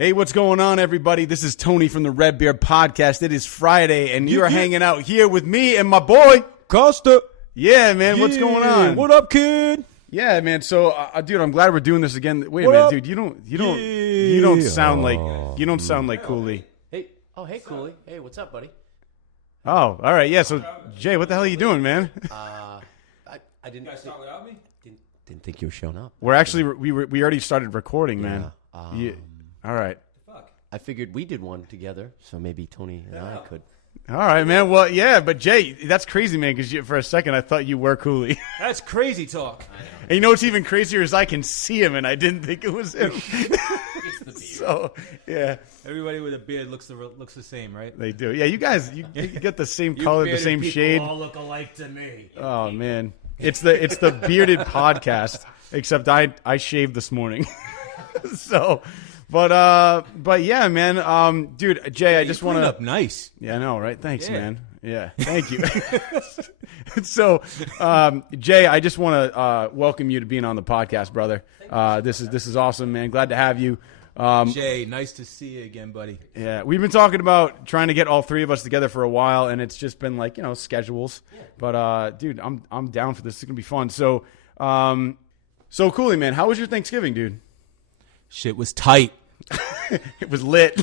Hey, what's going on, everybody? This is Tony from the RedBeard Podcast. It is Friday, and you are hanging out here with me and my boy, Costa. Yeah, man, what's going on? What up, kid? Yeah, man. So, dude, I'm glad we're doing this again. Wait a minute, dude. You don't sound like Cooley. Hey, Cooley. Hey, what's up, buddy? Oh, all right. Yeah. So, Jay, what the hell are you doing, man? I didn't. You guys start without me? Didn't think you were showing up. We're actually we already started recording, man. All right. Fuck. I figured we did one together, so maybe Tony and I could. All right, man. Well, yeah, but Jay, that's crazy, man, because for a second I thought you were Cooley. That's crazy talk. I know. And you know what's even crazier is I can see him, and I didn't think it was him. It's the beard. So, yeah. Everybody with a beard looks the same, right? They do. Yeah, you guys, you get the same color, the same shade. All look alike to me. Oh, man. It's the Bearded Podcast, except I shaved this morning. So... But yeah, man. Dude, Jay, I just want to up nice. Yeah, I know, right? Thanks, man. Yeah, thank you. So, Jay, I just want to welcome you to being on the podcast, brother. This is awesome, man. Glad to have you. Jay, nice to see you again, buddy. Yeah, we've been talking about trying to get all three of us together for a while, and it's just been like schedules. Yeah. But dude, I'm down for this. It's gonna be fun. So, Cooley, man, how was your Thanksgiving, dude? Shit was tight. It was lit.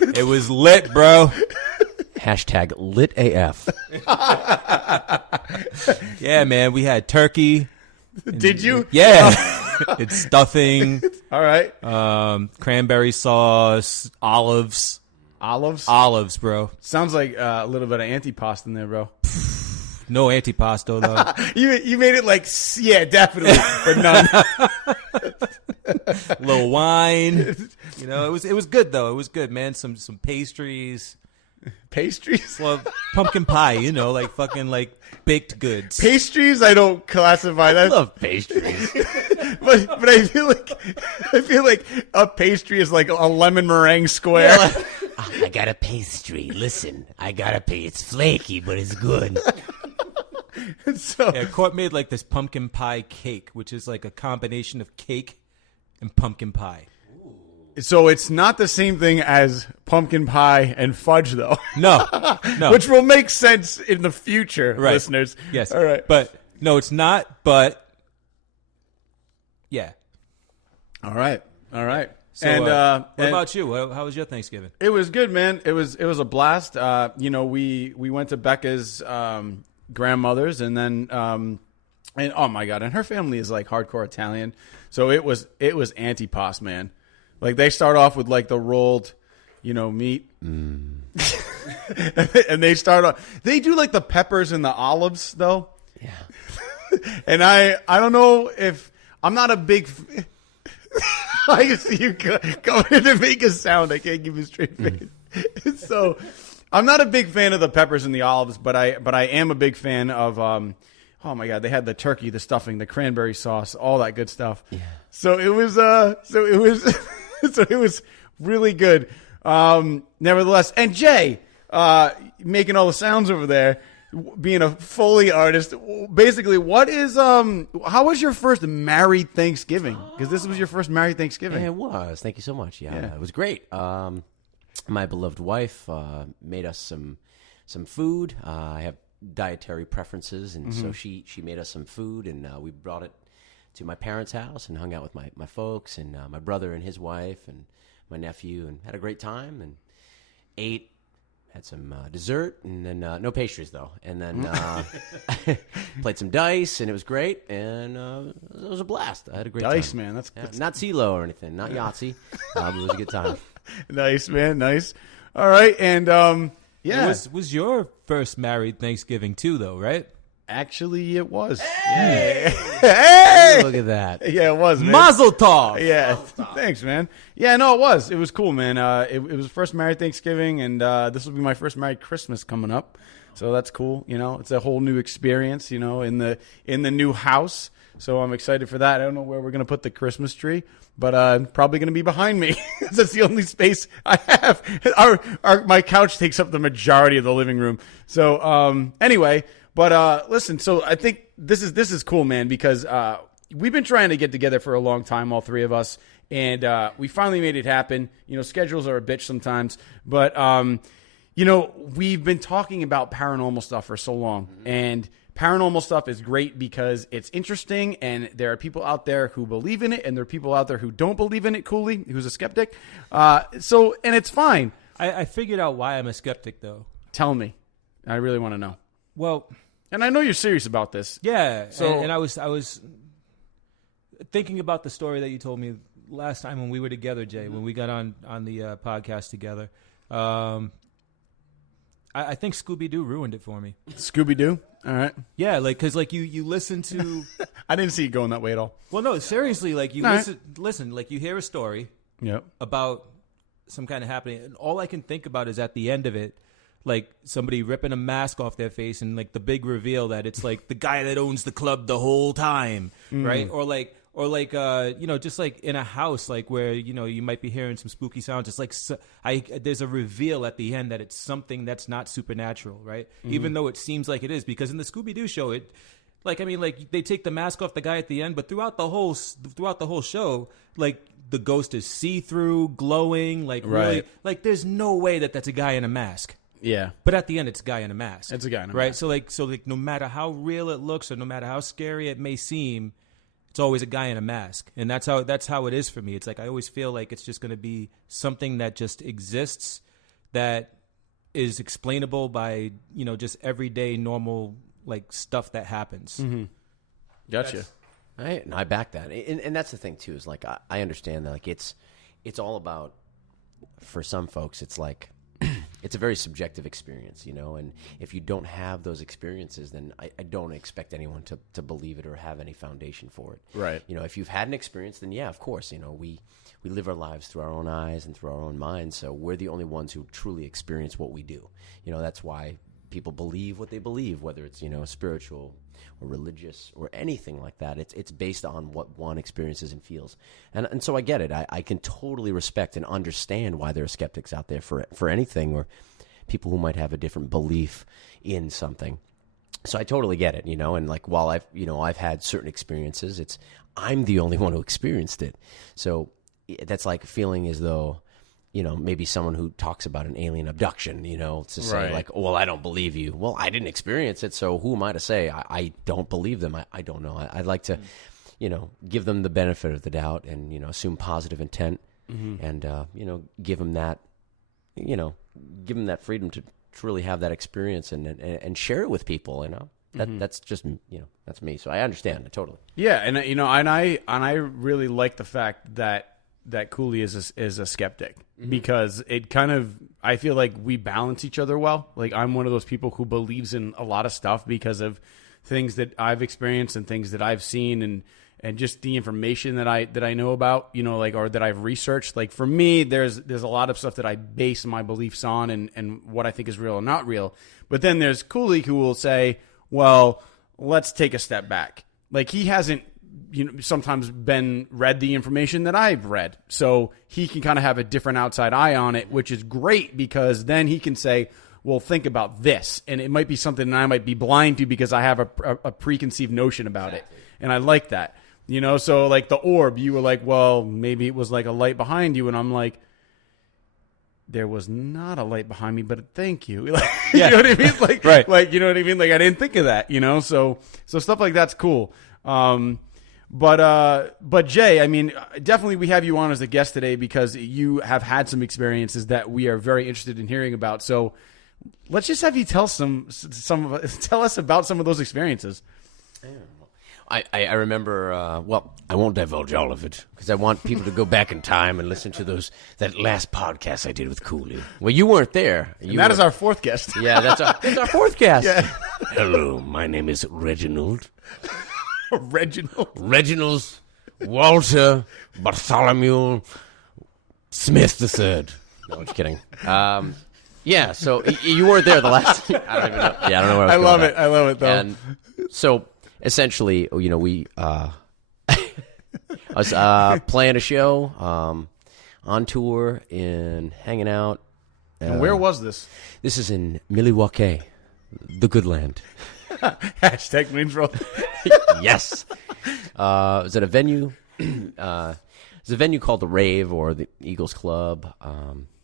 It was lit, bro. Hashtag lit AF. Yeah, man. We had turkey. Did you? Yeah. It's stuffing. All right. Cranberry sauce, olives. Olives, bro. Sounds like a little bit of antipasto in there, bro. No antipasto though. You made it like, yeah, definitely, but none. Little wine. It was good though. It was good, man. Some pastries. Pastries? Well, pumpkin pie, like fucking like baked goods. Pastries, I don't classify that. I love pastries. but I feel like a pastry is like a lemon meringue square. Yeah. I got a pastry. Listen, it's flaky, but it's good. So yeah, Court made like this pumpkin pie cake, which is like a combination of cake and pumpkin pie. So it's not the same thing as pumpkin pie and fudge, though. No. Which will make sense in the future, right. Listeners. Yes. All right. But no, it's not. But yeah. All right. So, and what about you? How was your Thanksgiving? It was good, man. It was a blast. We went to Becca's grandmother's, and then and oh my god, and her family is like hardcore Italian, so it was antipasto, man. Like they start off with like the rolled, meat, and they do like the peppers and the olives though. Yeah, and I don't know if I'm not a big. I can see you going to make a sound. I can't give you a straight face. So, I'm not a big fan of the peppers and the olives, but I am a big fan of. Oh my god, they had the turkey, the stuffing, the cranberry sauce, all that good stuff. Yeah. So it was. So it was really good. Nevertheless, and Jay, making all the sounds over there, being a Foley artist. Basically, how was your first married Thanksgiving? Because this was your first married Thanksgiving. Yeah, it was. Thank you so much. Yeah. It was great. My beloved wife made us some food. I have dietary preferences, and so she made us some food, and we brought it to my parents' house and hung out with my folks and my brother and his wife and my nephew, and had a great time and ate. Had some dessert, and then no pastries though, and then played some dice, and it was great, and it was a blast. I had a great dice, time. Man. That's not CeeLo or anything, not Yahtzee. It was a good time. Nice, man, nice. All right, and yeah, it was your first married Thanksgiving too, though, right? Actually, it was. Hey! Hey! Look at that. Yeah, it was, man. Mazel tov! Yeah, thanks, man. Yeah, no, it was. It was cool, man. It was first married Thanksgiving, and this will be my first married Christmas coming up. So that's cool. It's a whole new experience, in the new house. So I'm excited for that. I don't know where we're going to put the Christmas tree, but probably going to be behind me. That's the only space I have. My couch takes up the majority of the living room. So anyway... But listen, so I think this is cool, man, because we've been trying to get together for a long time, all three of us, And we finally made it happen. Schedules are a bitch sometimes. But, we've been talking about paranormal stuff for so long. And paranormal stuff is great because it's interesting. And there are people out there who believe in it. And there are people out there who don't believe in it, Cooley, who's a skeptic. And it's fine. I figured out why I'm a skeptic, though. Tell me. I really want to know. Well... And I know you're serious about this. Yeah. So, and I was thinking about the story that you told me last time when we were together, Jay, when we got on the podcast together. I think Scooby-Doo ruined it for me. Scooby-Doo? All right. Yeah, because you listen to... I didn't see it going that way at all. Well, no, seriously, you listen, you hear a story about some kind of happening, and all I can think about is at the end of it, somebody ripping a mask off their face and the big reveal that it's the guy that owns the club the whole time, right? Or just in a house where you might be hearing some spooky sounds. It's there's a reveal at the end that it's something that's not supernatural, right? Even though it seems like it is, because in the Scooby-Doo show they take the mask off the guy at the end, but throughout the whole show, the ghost is see-through, glowing, really, there's no way that that's a guy in a mask. Yeah. But at the end, it's a guy in a mask. It's a guy in a mask. Right? So no matter how real it looks or no matter how scary it may seem, it's always a guy in a mask. And that's how it is for me. It's I always feel like it's just going to be something that just exists that is explainable by, just everyday normal stuff that happens. Mm-hmm. Gotcha. I back that. And that's the thing too, is I understand that it's all about, for some folks, it's it's a very subjective experience, and if you don't have those experiences, then I don't expect anyone to believe it or have any foundation for it. Right. If you've had an experience, then yeah, of course, we live our lives through our own eyes and through our own minds, so we're the only ones who truly experience what we do. That's why people believe what they believe, whether it's, spiritual or religious or anything like that. It's based on what one experiences and feels. And so I get it. I can totally respect and understand why there are skeptics out there for anything, or people who might have a different belief in something. So I totally get it, and while I've had certain experiences, I'm the only one who experienced it. So that's like feeling as though, maybe someone who talks about an alien abduction, to say right. well, I don't believe you. Well, I didn't experience it, so who am I to say I don't believe them? I don't know. I'd like to, give them the benefit of the doubt and, assume positive intent and, give them that, give them that freedom to truly have that experience and share it with people, That's just, that's me. So I understand it totally. Yeah. And, and I really like the fact that Cooley is a skeptic, because it kind of, I feel like we balance each other well. I'm one of those people who believes in a lot of stuff because of things that I've experienced and things that I've seen and just the information that I know about, or that I've researched. For me, there's a lot of stuff that I base my beliefs on and what I think is real and not real. But then there's Cooley who will say, well, let's take a step back. He hasn't, sometimes read the information that I've read. So he can kind of have a different outside eye on it, which is great, because then he can say, well, think about this. And it might be something that I might be blind to because I have a preconceived notion about it. And I like that. So the orb, you were like, well, maybe it was a light behind you. And I'm like, there was not a light behind me, but thank you. You know what I mean? Right. You know what I mean? I didn't think of that, so stuff like that's cool. But Jay, I mean, definitely we have you on as a guest today because you have had some experiences that we are very interested in hearing about. So let's just have you tell tell us about some of those experiences. I remember, well, I won't divulge all of it because I want people to go back in time and listen to that last podcast I did with Cooley. Well, you weren't there. That is our fourth guest. Yeah, that's our fourth guest. Yeah. Hello, my name is Reginald. Reginald Walter Bartholomew Smith III. No, I'm just kidding. Yeah, so you weren't there the last. I don't even know. Yeah, I don't know where I was going with that. I love it though. And so essentially, we I was playing a show, on tour and hanging out. And where was this? This is in Milwaukee, the good land. Hashtag means roll. Yes. It was at a venue. there's a venue called the Rave or the Eagles Club.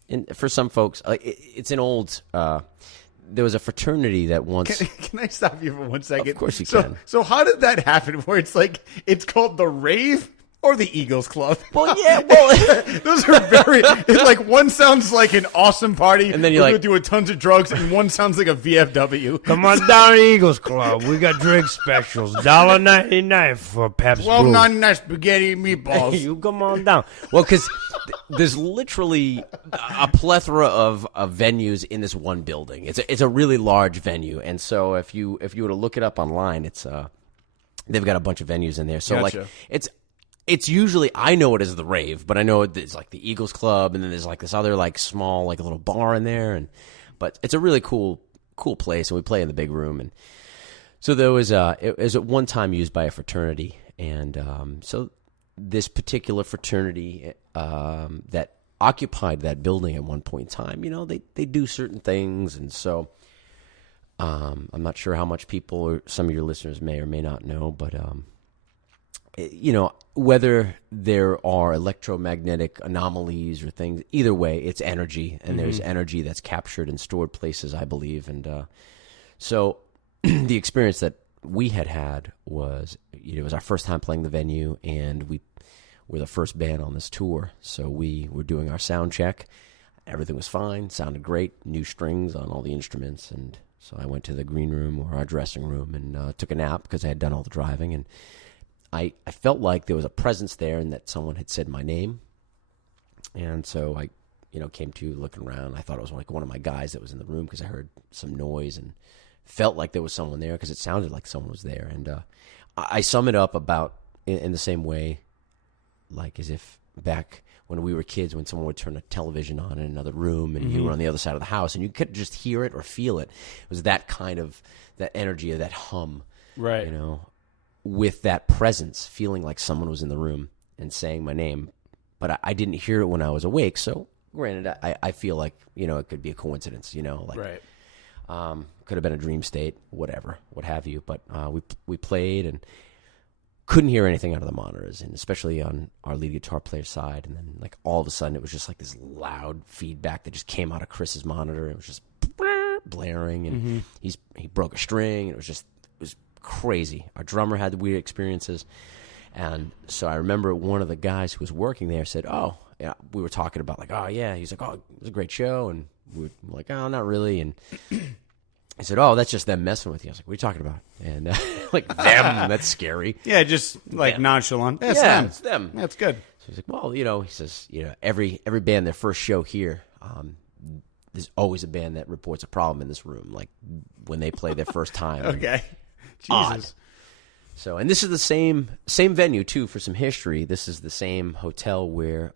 And for some folks, it's an old. There was a fraternity that once. Can I stop you for 1 second? Of course you can. So how did that happen? Where it's called the Rave or the Eagles Club? Well, yeah. Well, those are very. It's like one sounds like an awesome party, and then you're like doing tons of drugs, and one sounds like a VFW. Come on down to Eagles Club. We got drink specials. $1.99 for Pabst Blue. $12.99 spaghetti and meatballs. You come on down. well, because there's literally a plethora of venues in this one building. It's a really large venue, and so if you were to look it up online, it's they've got a bunch of venues in there. So Gotcha. It's usually, I know it as the Rave, but I know it's like the Eagles Club, and then there's like this other like small like a little bar in there, but it's a really cool place, and we play in the big room. And so there was it was at one time used by a fraternity, and so this particular fraternity that occupied that building at one point in time, they do certain things, and so I'm not sure how much people or some of your listeners may or may not know, but whether there are electromagnetic anomalies or things, either way, it's energy, and there's energy that's captured and stored places, I believe. And so the experience that we had was, it was our first time playing the venue, and we were the first band on this tour. So we were doing our sound check. Everything was fine, sounded great, new strings on all the instruments. And so I went to the green room or our dressing room and took a nap because I had done all the driving. And I felt like there was a presence there and that someone had said my name. And so I, came to looking around. I thought it was like one of my guys that was in the room because I heard some noise and felt like there was someone there because it sounded like someone was there. And I sum it up about in the same way, like as if back when we were kids, when someone would turn a television on in another room and you were on the other side of the house and you could just hear it or feel it. It was that kind of, that energy or that hum, Right. With that presence, feeling like someone was in the room and saying my name. But I didn't hear it when I was awake. So granted, I feel like, it could be a coincidence, Right. Could have been a dream state, whatever, what have you. But we played and couldn't hear anything out of the monitors, and especially on our lead guitar player's side. And then like all of a sudden it was just like this loud feedback that just came out of Chris's monitor. It was just blaring, and he broke a string, and it was crazy. Our drummer had the weird experiences. And so I remember one of the guys who was working there said, oh, yeah, we were talking about like, oh yeah, he's like, oh, it was a great show. And we were like, oh, not really. And I said, oh, that's just them messing with you. I was like, what are you talking about? And like, them, that's scary. Yeah, just like them. Nonchalant. Yeah, Them. it's them. That's good. So he's like, well, he says, every band, their first show here, there's always a band that reports a problem in this room, like when they play their first time. Okay. Jesus. Odd. So, and this is the same venue too. For some history, this is the same hotel where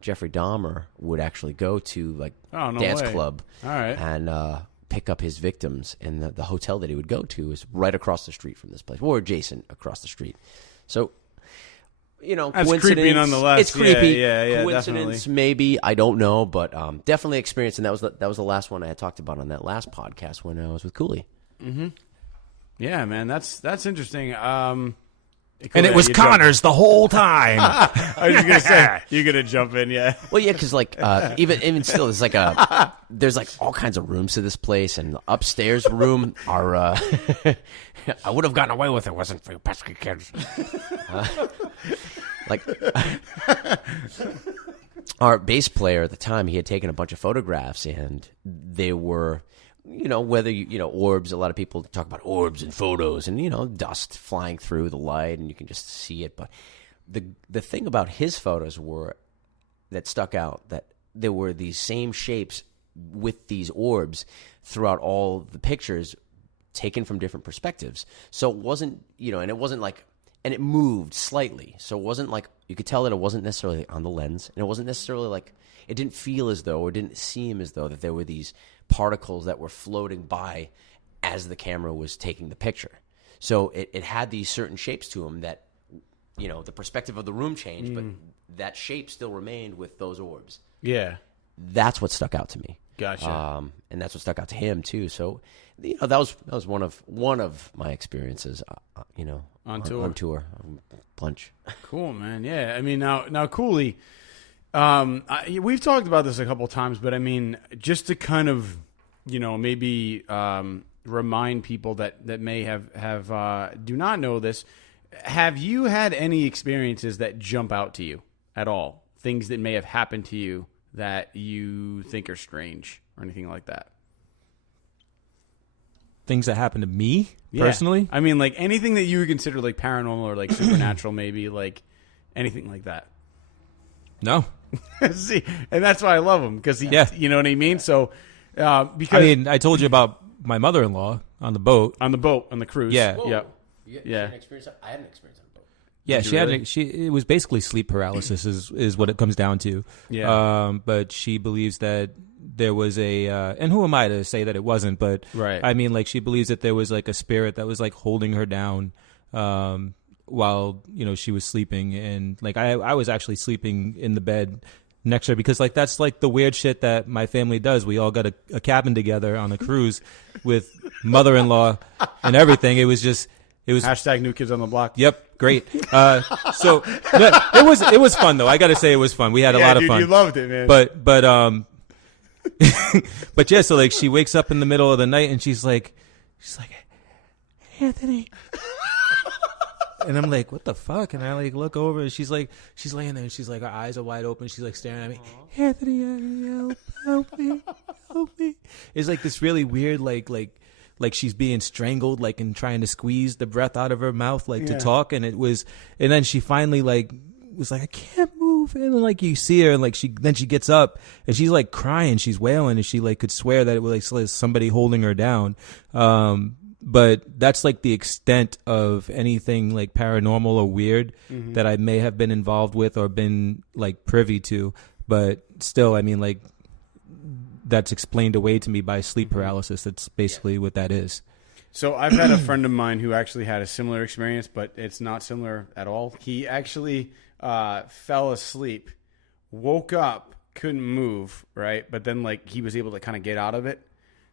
Jeffrey Dahmer would actually go to, like dance club, all right, and pick up his victims. And the hotel that he would go to is right across the street from this place, or adjacent across the street. So, that's coincidence. creepy nonetheless. It's creepy. Yeah, Coincidence, definitely. maybe, I don't know, but definitely experience. And that was the last one I had talked about on that last podcast when I was with Cooley. Mm-hmm. Yeah, man, that's interesting. And it was Connors the whole time. I was just gonna say you're gonna jump in, yeah. Well, yeah, because like even still, there's like there's like all kinds of rooms to this place, and the upstairs room are. I would have gotten away with it wasn't for you pesky kids. Like our bass player at the time, he had taken a bunch of photographs, and they were. Whether orbs, a lot of people talk about orbs and photos and, dust flying through the light and you can just see it. But the thing about his photos that stuck out, that there were these same shapes with these orbs throughout all the pictures taken from different perspectives. So it wasn't, and it wasn't like, and it moved slightly. So it wasn't like, you could tell that it wasn't necessarily on the lens, and it wasn't necessarily like, it didn't feel as though, or didn't seem as though that there were these particles that were floating by as the camera was taking the picture. So it had these certain shapes to them that, the perspective of the room changed, but that shape still remained with those orbs. Yeah. That's what stuck out to me. Gotcha. And that's what stuck out to him too. So, that was one of my experiences, On tour. On tour. Punch. Cool, man. Yeah. I mean, now Cooley, we've talked about this a couple times, but I mean, just to kind of, maybe remind people that may have do not know this, have you had any experiences that jump out to you at all? Things that may have happened to you that you think are strange or anything like that? Things that happened to me personally? I mean, like anything that you would consider like paranormal or like supernatural, maybe like anything like that. No. See, and that's why I love him because you know what I mean? So, because I mean, I told you about my mother-in-law on the boat. On the cruise. Yeah. Whoa. You had an experience? I had an experience on the boat. Yeah, Really? it was basically sleep paralysis is what it comes down to. Yeah. But she believes that there was and who am I to say that it wasn't, but right. I mean, like she believes that there was like a spirit that was like holding her down, while, she was sleeping. And like, I was actually sleeping in the bed next to her because like, that's like the weird shit that my family does. We all got a cabin together on a cruise with mother-in-law and everything. It was Hashtag New Kids on the Block. Yep, great. So it was fun though. I got to say it was fun. We had a lot of fun. You loved it, man. But but yeah. So like she wakes up in the middle of the night and she's like, Anthony. And I'm like, what the fuck? And I like look over and she's laying there and she's like, her eyes are wide open. She's like staring at me. Anthony, help me. It's like this really weird, like she's being strangled, like, and trying to squeeze the breath out of her mouth, like to talk. And then she finally like was like, I can't move. And then, like you see her and like she gets up and she's like crying, she's wailing, and she like could swear that it was like somebody holding her down. But that's like the extent of anything like paranormal or weird that I may have been involved with or been like privy to. But still, I mean, like that's explained away to me by sleep paralysis. That's basically what that is. So I've had a friend of mine who actually had a similar experience, but it's not similar at all. He actually fell asleep, woke up, couldn't move, right? But then like he was able to kind of get out of it.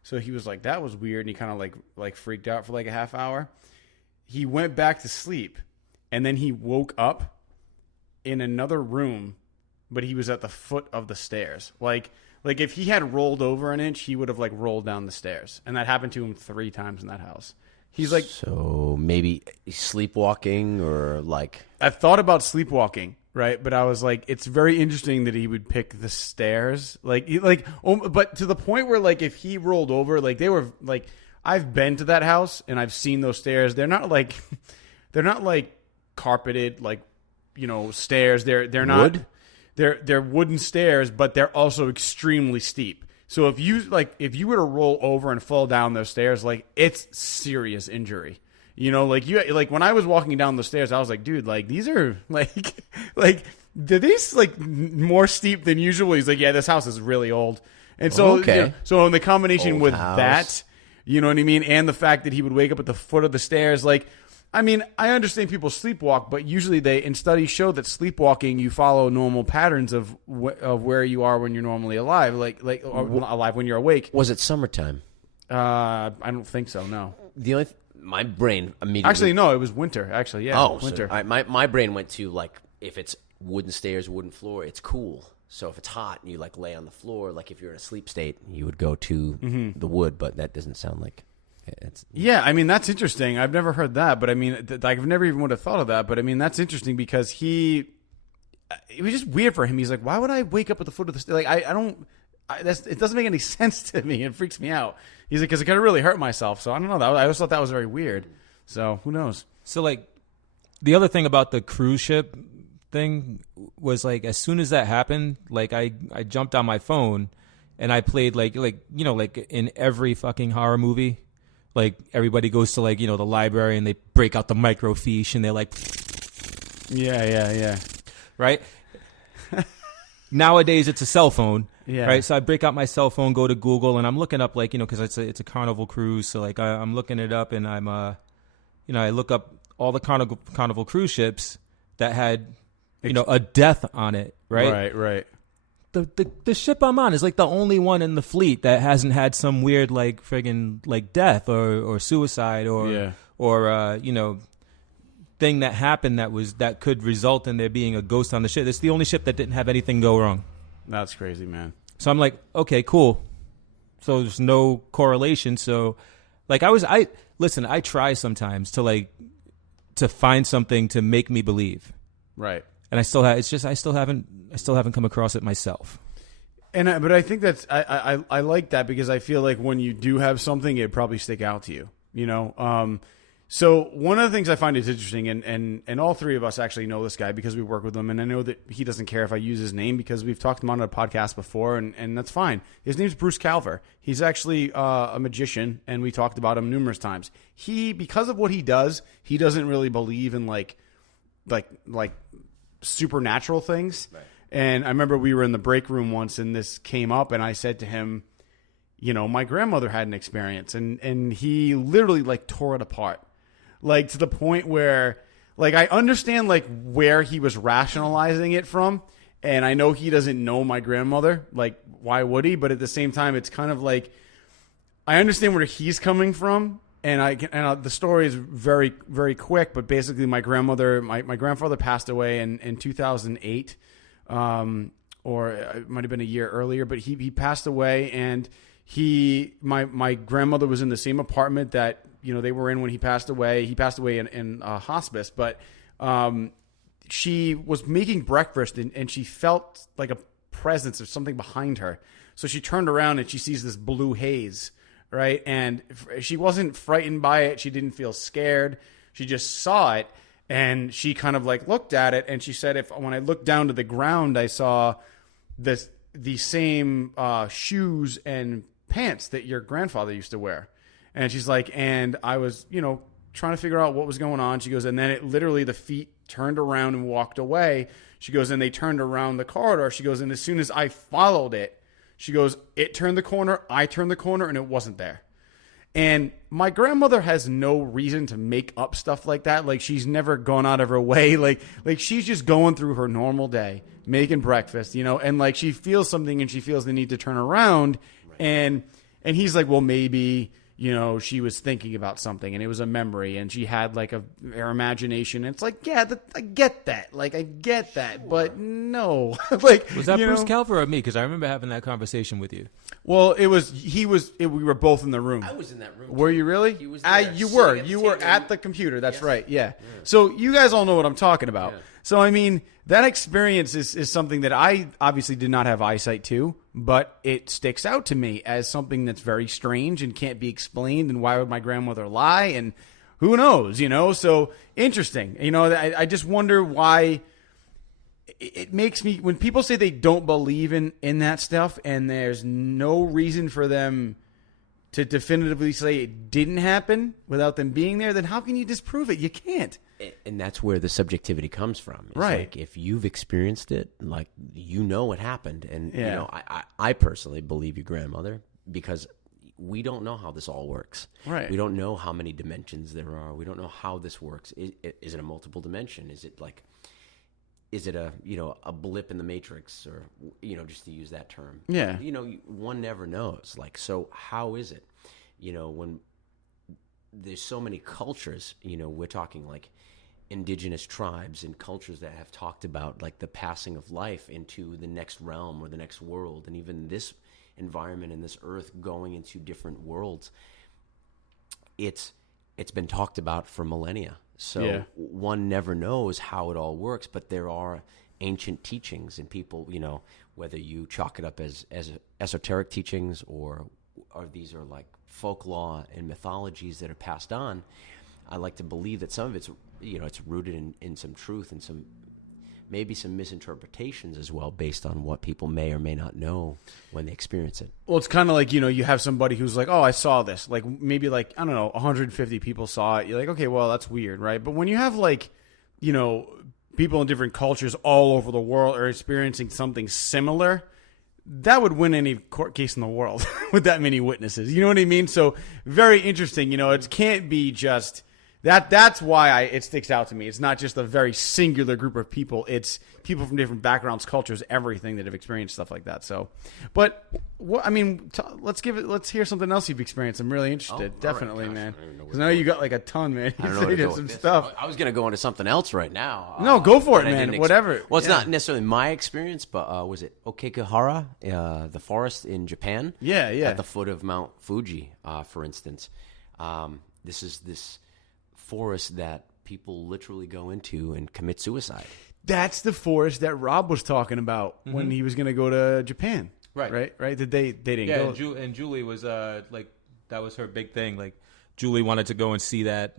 So he was like, that was weird. And he kind of like freaked out for like a half hour. He went back to sleep and then he woke up in another room, but he was at the foot of the stairs. Like if he had rolled over an inch, he would have like rolled down the stairs. And that happened to him 3 times in that house. He's like, so maybe sleepwalking or like, I've thought about sleepwalking. Right, but I was like, it's very interesting that he would pick the stairs, but to the point where like if he rolled over, like they were like, I've been to that house and I've seen those stairs. They're not like carpeted like, stairs. They're not wood? They're wooden stairs, but they're also extremely steep. So if you were to roll over and fall down those stairs, like it's serious injury. Like when I was walking down the stairs, I was like, dude, like these are like are these like more steep than usual? He's like, yeah, this house is really old. And so, so in the combination old with house. that, you know what I mean? And the fact that he would wake up at the foot of the stairs, like, I mean, I understand people sleepwalk, but usually in studies show that sleepwalking, you follow normal patterns of where you are when you're normally alive, or alive when you're awake. Was it summertime? I don't think so. No. The only my brain immediately. Actually, no, it was winter. Actually, yeah. Oh, winter. So my brain went to like if it's wooden stairs, wooden floor, it's cool. So if it's hot and you like lay on the floor, like if you're in a sleep state, you would go to the wood. But that doesn't sound like it's. Yeah, I mean that's interesting. I've never heard that, but I mean, I've never even would have thought of that. But I mean, that's interesting because it was just weird for him. He's like, why would I wake up at the foot of the stairs? Like it doesn't make any sense to me. It freaks me out. He's like, because it could really hurt myself. So I don't know. I always thought that was very weird. So who knows? So like, the other thing about the cruise ship thing was like, as soon as that happened, like I jumped on my phone and I played like in every fucking horror movie, like everybody goes to like, the library and they break out the microfiche and they're like, yeah. Right. Nowadays it's a cell phone. Yeah. Right. So I break out my cell phone, go to Google, and I'm looking up like, because it's a Carnival cruise. So like I'm looking it up, and I'm I look up all the Carnival cruise ships that had a death on it. Right. Right. The ship I'm on is like the only one in the fleet that hasn't had some weird like friggin' like death or suicide or thing that happened that could result in there being a ghost on the ship. It's the only ship that didn't have anything go wrong. That's crazy, man. So I'm like, okay, cool. So there's no correlation. So like I try sometimes to find something to make me believe. Right. And I still haven't come across it myself. But I think that's I like that because I feel like when you do have something, it probably stick out to you. You know. So one of the things I find is interesting, and all three of us actually know this guy because we work with him, and I know that he doesn't care if I use his name because we've talked him on a podcast before, and that's fine. His name's Bruce Calver. He's actually a magician, and we talked about him numerous times. Because of what he does, he doesn't really believe in like supernatural things. Right. And I remember we were in the break room once, and this came up, and I said to him, you know, my grandmother had an experience, and he literally like tore it apart. Like to the point where, like, I understand like where he was rationalizing it from, and I know he doesn't know my grandmother. Like, why would he? But at the same time, it's kind of like I understand where he's coming from, and the story is very, very quick. But basically, my grandfather passed away in 2008, or it might have been a year earlier. But he passed away, and my grandmother was in the same apartment that, you know, they were in when he passed away. He passed away in hospice, but she was making breakfast and she felt like a presence of something behind her. So she turned around and she sees this blue haze, right? And she wasn't frightened by it. She didn't feel scared. She just saw it, and she kind of like looked at it, and she said, when I looked down to the ground, I saw the same shoes and pants that your grandfather used to wear. And she's like, and I was, you know, trying to figure out what was going on. She goes, and then it literally, the feet turned around and walked away. She goes, and they turned around the corridor. She goes, and as soon as I followed it, she goes, it turned the corner, I turned the corner, and it wasn't there. And my grandmother has no reason to make up stuff like that. Like, she's never gone out of her way. Like she's just going through her normal day, making breakfast, you know, and like she feels something and she feels the need to turn around. Right. And he's like, well, maybe, you know, she was thinking about something and it was a memory and she had like her imagination. It's like, yeah, I get that. Like, I get that, sure. But no. Like, was that Bruce Calver or me? Because I remember having that conversation with you. Well, we were both in the room. I was in that room. Were you really? He was there. You were at the computer. That's right. Yeah. So you guys all know what I'm talking about. Yeah. So, I mean, that experience is something that I obviously did not have eyesight to, but it sticks out to me as something that's very strange and can't be explained. And why would my grandmother lie? And who knows, you know? So interesting. You know, I just wonder why it makes me, when people say they don't believe in that stuff and there's no reason for them to definitively say it didn't happen without them being there, then how can you disprove it? You can't. And that's where the subjectivity comes from. It's right. Like, if you've experienced it, like, you know what happened. And, you know, I personally believe your grandmother because we don't know how this all works. Right. We don't know how many dimensions there are. We don't know how this works. Is it a multiple dimension? Is it a, you know, a blip in the matrix, or, you know, just to use that term? Yeah. You know, one never knows. Like, so how is it? You know, when there's so many cultures, you know, we're talking like indigenous tribes and cultures that have talked about like the passing of life into the next realm or the next world, and even this environment and this earth going into different worlds. It's been talked about for millennia. So one never knows how it all works, but there are ancient teachings, and people, you know, whether you chalk it up as esoteric teachings or these are like folklore and mythologies that are passed on, I like to believe that some of it's, you know, it's rooted in some truth and some maybe some misinterpretations as well, based on what people may or may not know when they experience it. Well, it's kind of like, you know, you have somebody who's like, oh, I saw this. Like, maybe like, I don't know, 150 people saw it. You're like, okay, well, that's weird, right? But when you have like, you know, people in different cultures all over the world are experiencing something similar, that would win any court case in the world with that many witnesses. You know what I mean? So very interesting. You know, it can't be just That's why it sticks out to me. It's not just a very singular group of people. It's people from different backgrounds, cultures, everything that have experienced stuff like that. So, but let's hear something else you've experienced. I'm really interested. Definitely, right, man. Because I know you got like a ton, man. I don't know. You some stuff. I was going to go into something else right now. No, go for it, man. Whatever. Well, it's not necessarily my experience, but was it Okekehara, the forest in Japan? Yeah. At the foot of Mount Fuji, for instance. This is this forest that people literally go into and commit suicide. That's the forest that Rob was talking about when he was going to go to Japan. Right. That they didn't go. Yeah, and Julie was like, that was her big thing. Like, Julie wanted to go and see that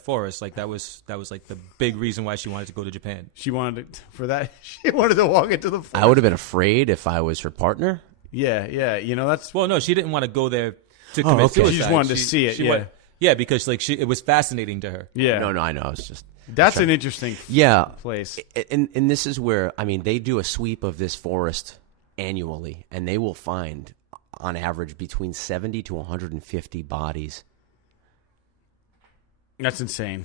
forest. Like, that was like the big reason why she wanted to go to Japan. She wanted to walk into the forest. I would have been afraid if I was her partner. Yeah. That's well, no, she didn't want to go there to commit suicide. She just wanted to see it. Yeah, because like it was fascinating to her. Yeah. No, I know. It's just that's an interesting place. And this is where they do a sweep of this forest annually, and they will find on average between 70 to 150 bodies. That's insane.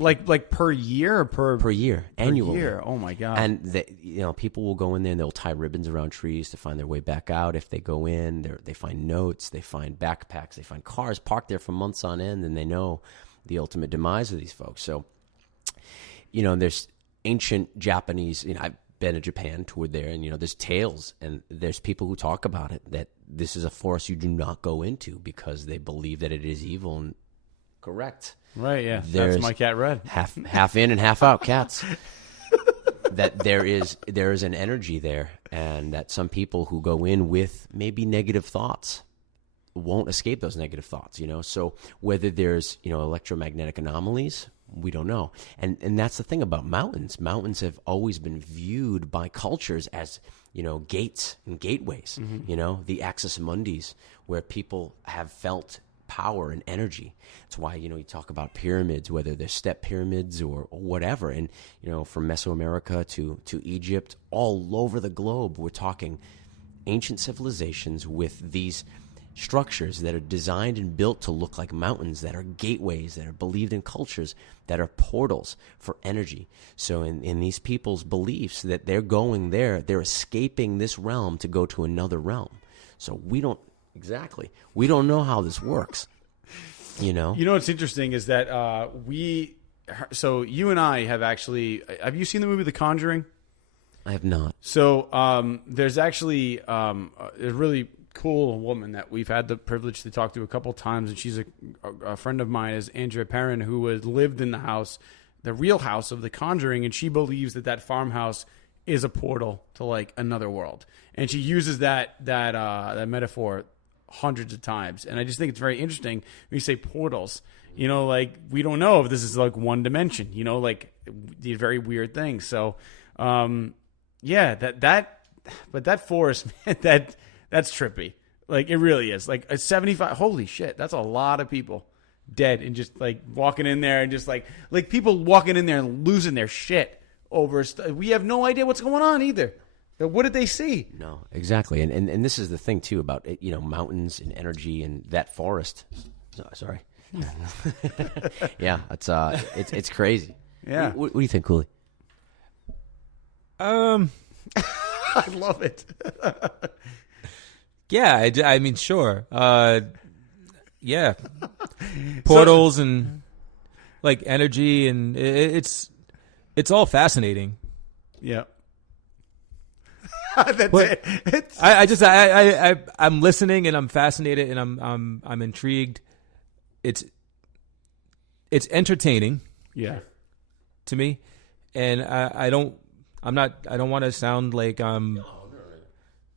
Like per year or per year, annually. Per year. Oh my god! And people will go in there and they'll tie ribbons around trees to find their way back out. If they go in, they find notes, they find backpacks, they find cars parked there for months on end, and they know the ultimate demise of these folks. So, there's ancient Japanese. I've been to Japan, toured there, and there's tales, and there's people who talk about it that this is a forest you do not go into because they believe that it is evil. And correct. Right, yeah. That's my cat Red. Half in and half out cats. That there is an energy there, and that some people who go in with maybe negative thoughts won't escape those negative thoughts, So whether there's, electromagnetic anomalies, we don't know. And that's the thing about mountains. Mountains have always been viewed by cultures as, gates and gateways, the axis mundis, where people have felt power and energy. That's why, you talk about pyramids, whether they're step pyramids or whatever. And, from Mesoamerica to Egypt, all over the globe, we're talking ancient civilizations with these structures that are designed and built to look like mountains, that are gateways, that are believed in cultures, that are portals for energy. So in these people's beliefs that they're going there, they're escaping this realm to go to another realm. So we don't know how this works. What's interesting is that so you and I have you seen the movie The Conjuring? I have not. So there's actually a really cool woman that we've had the privilege to talk to a couple times, and she's a friend of mine, is Andrea Perrin, who has lived in the house, the real house of The Conjuring, and she believes that farmhouse is a portal to like another world, and she uses that metaphor hundreds of times. And I just think it's very interesting when you say portals. Like we don't know if this is like one dimension. Like the very weird things. So, but that forest, man, that's trippy. Like it really is. Like a 75. Holy shit, that's a lot of people dead, and just like walking in there and just like people walking in there and losing their shit over. We have no idea what's going on either. What did they see? No, exactly. And this is the thing too about mountains and energy and that forest. Sorry. Yeah, it's crazy. Yeah. What do you think, Cooley? I love it. Yeah, I mean, sure. Yeah, portals and like energy, and it's all fascinating. Yeah. That's but it. I'm listening and I'm fascinated and I'm intrigued. It's entertaining. Yeah. To me, and I don't want to sound like I'm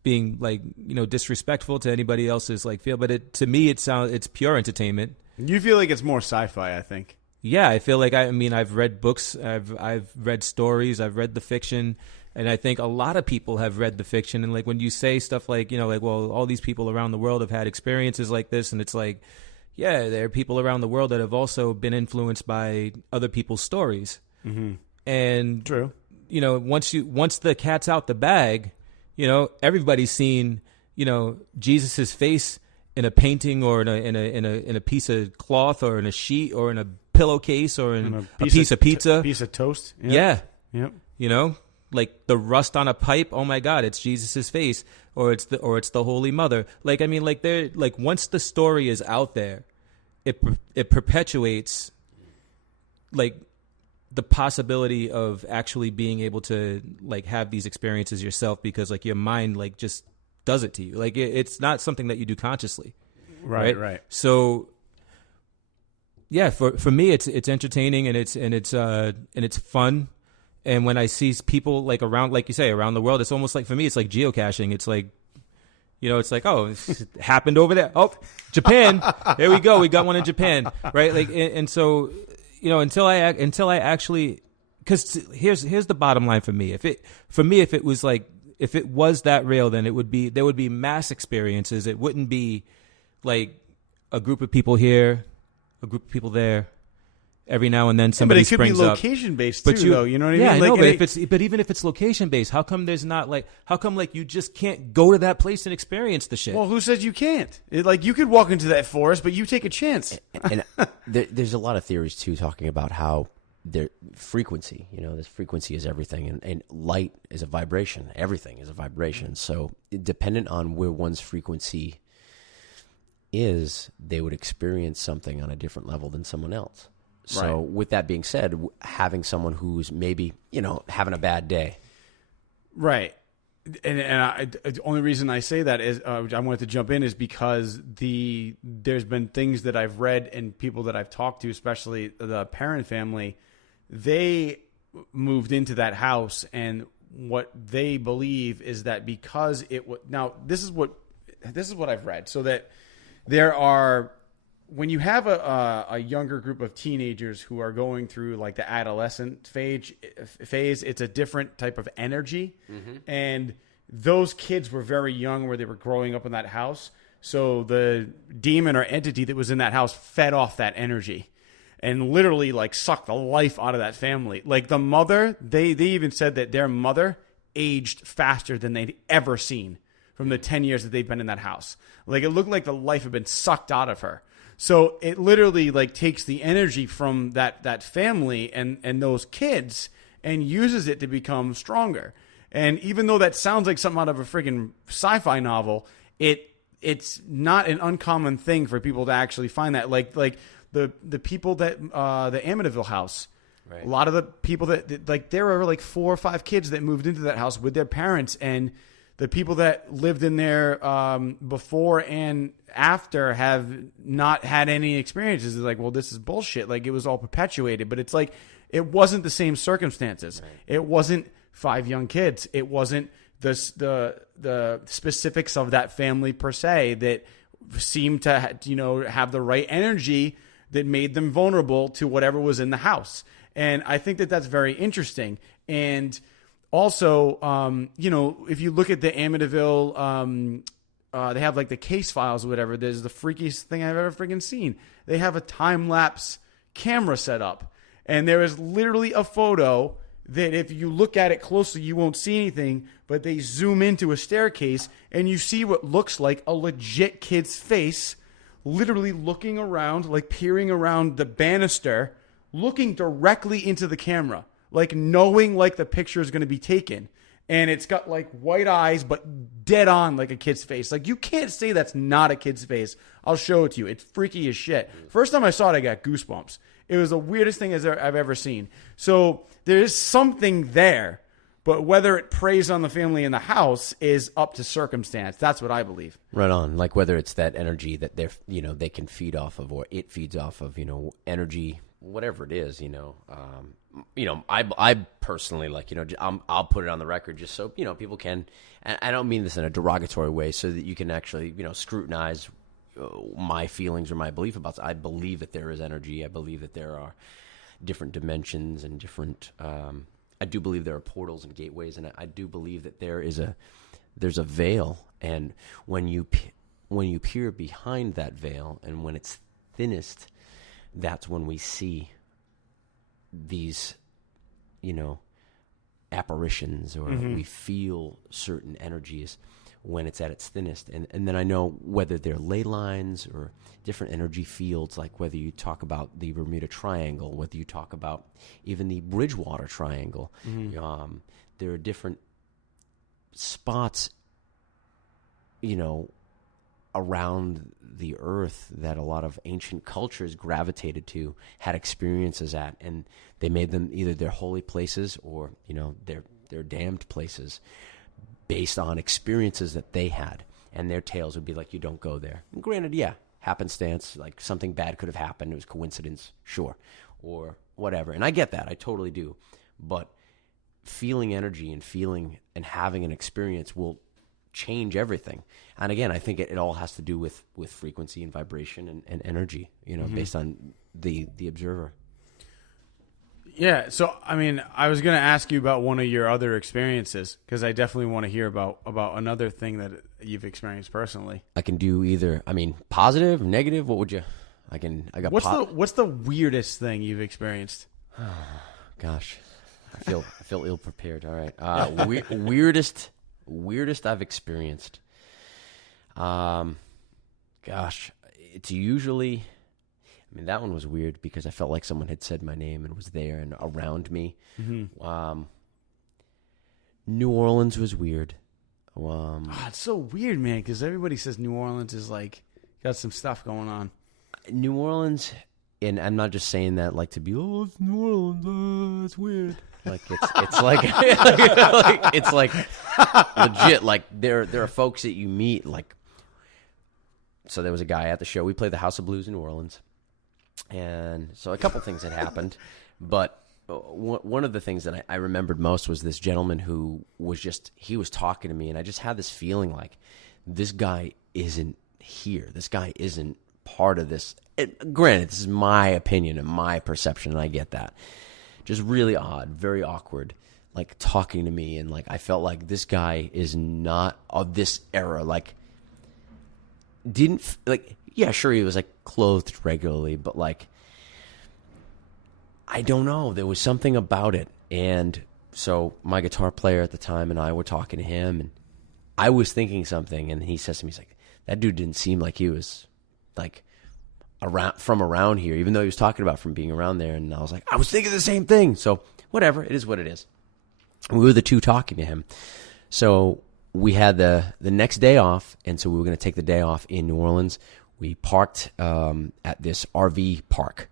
being like disrespectful to anybody else's like feel, but to me it's pure entertainment. You feel like it's more sci-fi, I think. Yeah, I feel like I've read books, I've read stories, I've read the fiction. And I think a lot of people have read the fiction. And like when you say stuff like, well, all these people around the world have had experiences like this. And it's like, yeah, there are people around the world that have also been influenced by other people's stories. Mm-hmm. And, true. Once the cat's out the bag, everybody's seen, Jesus's face in a painting or in a piece of cloth or in a sheet or in a pillowcase or in a piece of pizza, piece of toast. Yep. Yeah. You know, like the rust on a pipe. Oh my God, it's Jesus's face, or it's the Holy Mother. Like, I mean, like once the story is out there, it perpetuates like the possibility of actually being able to like have these experiences yourself, because like your mind like just does it to you. Like it's not something that you do consciously. Right. So yeah, for me it's entertaining and it's fun. And when I see people like around, like you say, around the world, it's almost like, for me, it's like geocaching. It's like, you know, it's like, oh, it happened over there. Oh, Japan. There we go. We got one in Japan. Right. Like, and so, you know, until I actually, because here's the bottom line for me. If it was that real, then there would be mass experiences. It wouldn't be like a group of people here, a group of people there. Every now and then somebody springs up. But it could be location based too, though. You know what I mean? Yeah, I know. Like, but even if it's location based, how come there's not like? How come like you just can't go to that place and experience the shit? Well, who says you can't? Like you could walk into that forest, but you take a chance. And there's a lot of theories too, talking about how their frequency. You know, this frequency is everything, and light is a vibration. Everything is a vibration. So dependent on where one's frequency is, they would experience something on a different level than someone else. So with that being said, having someone who's maybe, you know, having a bad day. Right. And the only reason I say that is I wanted to jump in is because there's been things that I've read and people that I've talked to, especially the parent family, they moved into that house, and what they believe is that because now this is what I've read, so that there are, when you have a younger group of teenagers who are going through like the adolescent phase, it's a different type of energy. Mm-hmm. And those kids were very young where they were growing up in that house. So the demon or entity that was in that house fed off that energy and literally like sucked the life out of that family. Like the mother, they even said that their mother aged faster than they'd ever seen from the 10 years that they've been in that house. Like it looked like the life had been sucked out of her. So it literally like takes the energy from that family and those kids and uses it to become stronger. And even though that sounds like something out of a freaking sci-fi novel, it's not an uncommon thing for people to actually find that. Like the people that the Amityville house, right. A lot of the people that like there were like 4 or 5 kids that moved into that house with their parents, and the people that lived in there before and after have not had any experiences. They're like, well, this is bullshit. Like it was all perpetuated, but it's like it wasn't the same circumstances. Right. It wasn't 5 young kids. It wasn't the specifics of that family per se that seemed to have the right energy that made them vulnerable to whatever was in the house. And I think that that's very interesting. And also, if you look at the Amityville, they have like the case files or whatever. There's the freakiest thing I've ever freaking seen. They have a time-lapse camera set up. And there is literally a photo that if you look at it closely, you won't see anything. But they zoom into a staircase and you see what looks like a legit kid's face literally looking around, like peering around the banister, looking directly into the camera. Like knowing like the picture is going to be taken. And it's got like white eyes, but dead on like a kid's face. Like you can't say that's not a kid's face. I'll show it to you. It's freaky as shit. First time I saw it, I got goosebumps. It was the weirdest thing I've ever seen. So there is something there, but whether it preys on the family in the house is up to circumstance. That's what I believe. Right on. Like whether it's that energy that they can feed off of, or it feeds off of, energy, whatever it is, I personally like, I'll put it on the record just so, people can, and I don't mean this in a derogatory way, so that you can actually, scrutinize my feelings or my belief about it. I believe that there is energy. I believe that there are different dimensions and different, I do believe there are portals and gateways, and I do believe that there's a veil, and when you peer behind that veil and when it's thinnest, that's when we see these, apparitions, or we feel certain energies. when it's at its thinnest. And then I know whether they're ley lines or different energy fields, like whether you talk about the Bermuda Triangle, whether you talk about even the Bridgewater Triangle. There are different spots, around the earth that a lot of ancient cultures gravitated to, had experiences at, and they made them either their holy places or, their damned places based on experiences that they had. And their tales would be like, you don't go there. And granted, yeah, happenstance, like something bad could have happened. It was coincidence, sure, or whatever. And I get that. I totally do. But feeling energy and feeling and having an experience will change everything. And again, I think it all has to do with frequency and vibration and energy, based on the observer. Yeah. So, I mean, I was going to ask you about one of your other experiences, because I definitely want to hear about another thing that you've experienced personally. I can do either. I mean, positive, negative. What would you? I got. What's the weirdest thing you've experienced? Gosh, I feel ill prepared. All right. Weirdest I've experienced. Gosh, it's usually, that one was weird because I felt like someone had said my name and was there and around me. New Orleans was weird. It's so weird, man, because everybody says New Orleans is like got some stuff going on. New Orleans, and I'm not just saying that like to be, it's New Orleans, it's weird. Like it's like it's like legit. Like there are folks that you meet. Like, so there was a guy at the show. We played the House of Blues in New Orleans, and so a couple things had happened. But one of the things that I remembered most was this gentleman who was he was talking to me, and I just had this feeling like this guy isn't here. This guy isn't part of this. Granted, this is my opinion and my perception, and I get that. Just really odd, very awkward, like talking to me. And like, I felt like this guy is not of this era. Like, yeah, sure, he was like clothed regularly, but like, I don't know. There was something about it. And so my guitar player at the time and I were talking to him, and I was thinking something. And he says to me, he's like, that dude didn't seem like he was like around here, even though he was talking about from being around there. And I was like, I was thinking the same thing. So whatever, it is what it is. We were the two talking to him. So we had the next day off, and so we were going to take the day off in New Orleans. We parked at this RV park,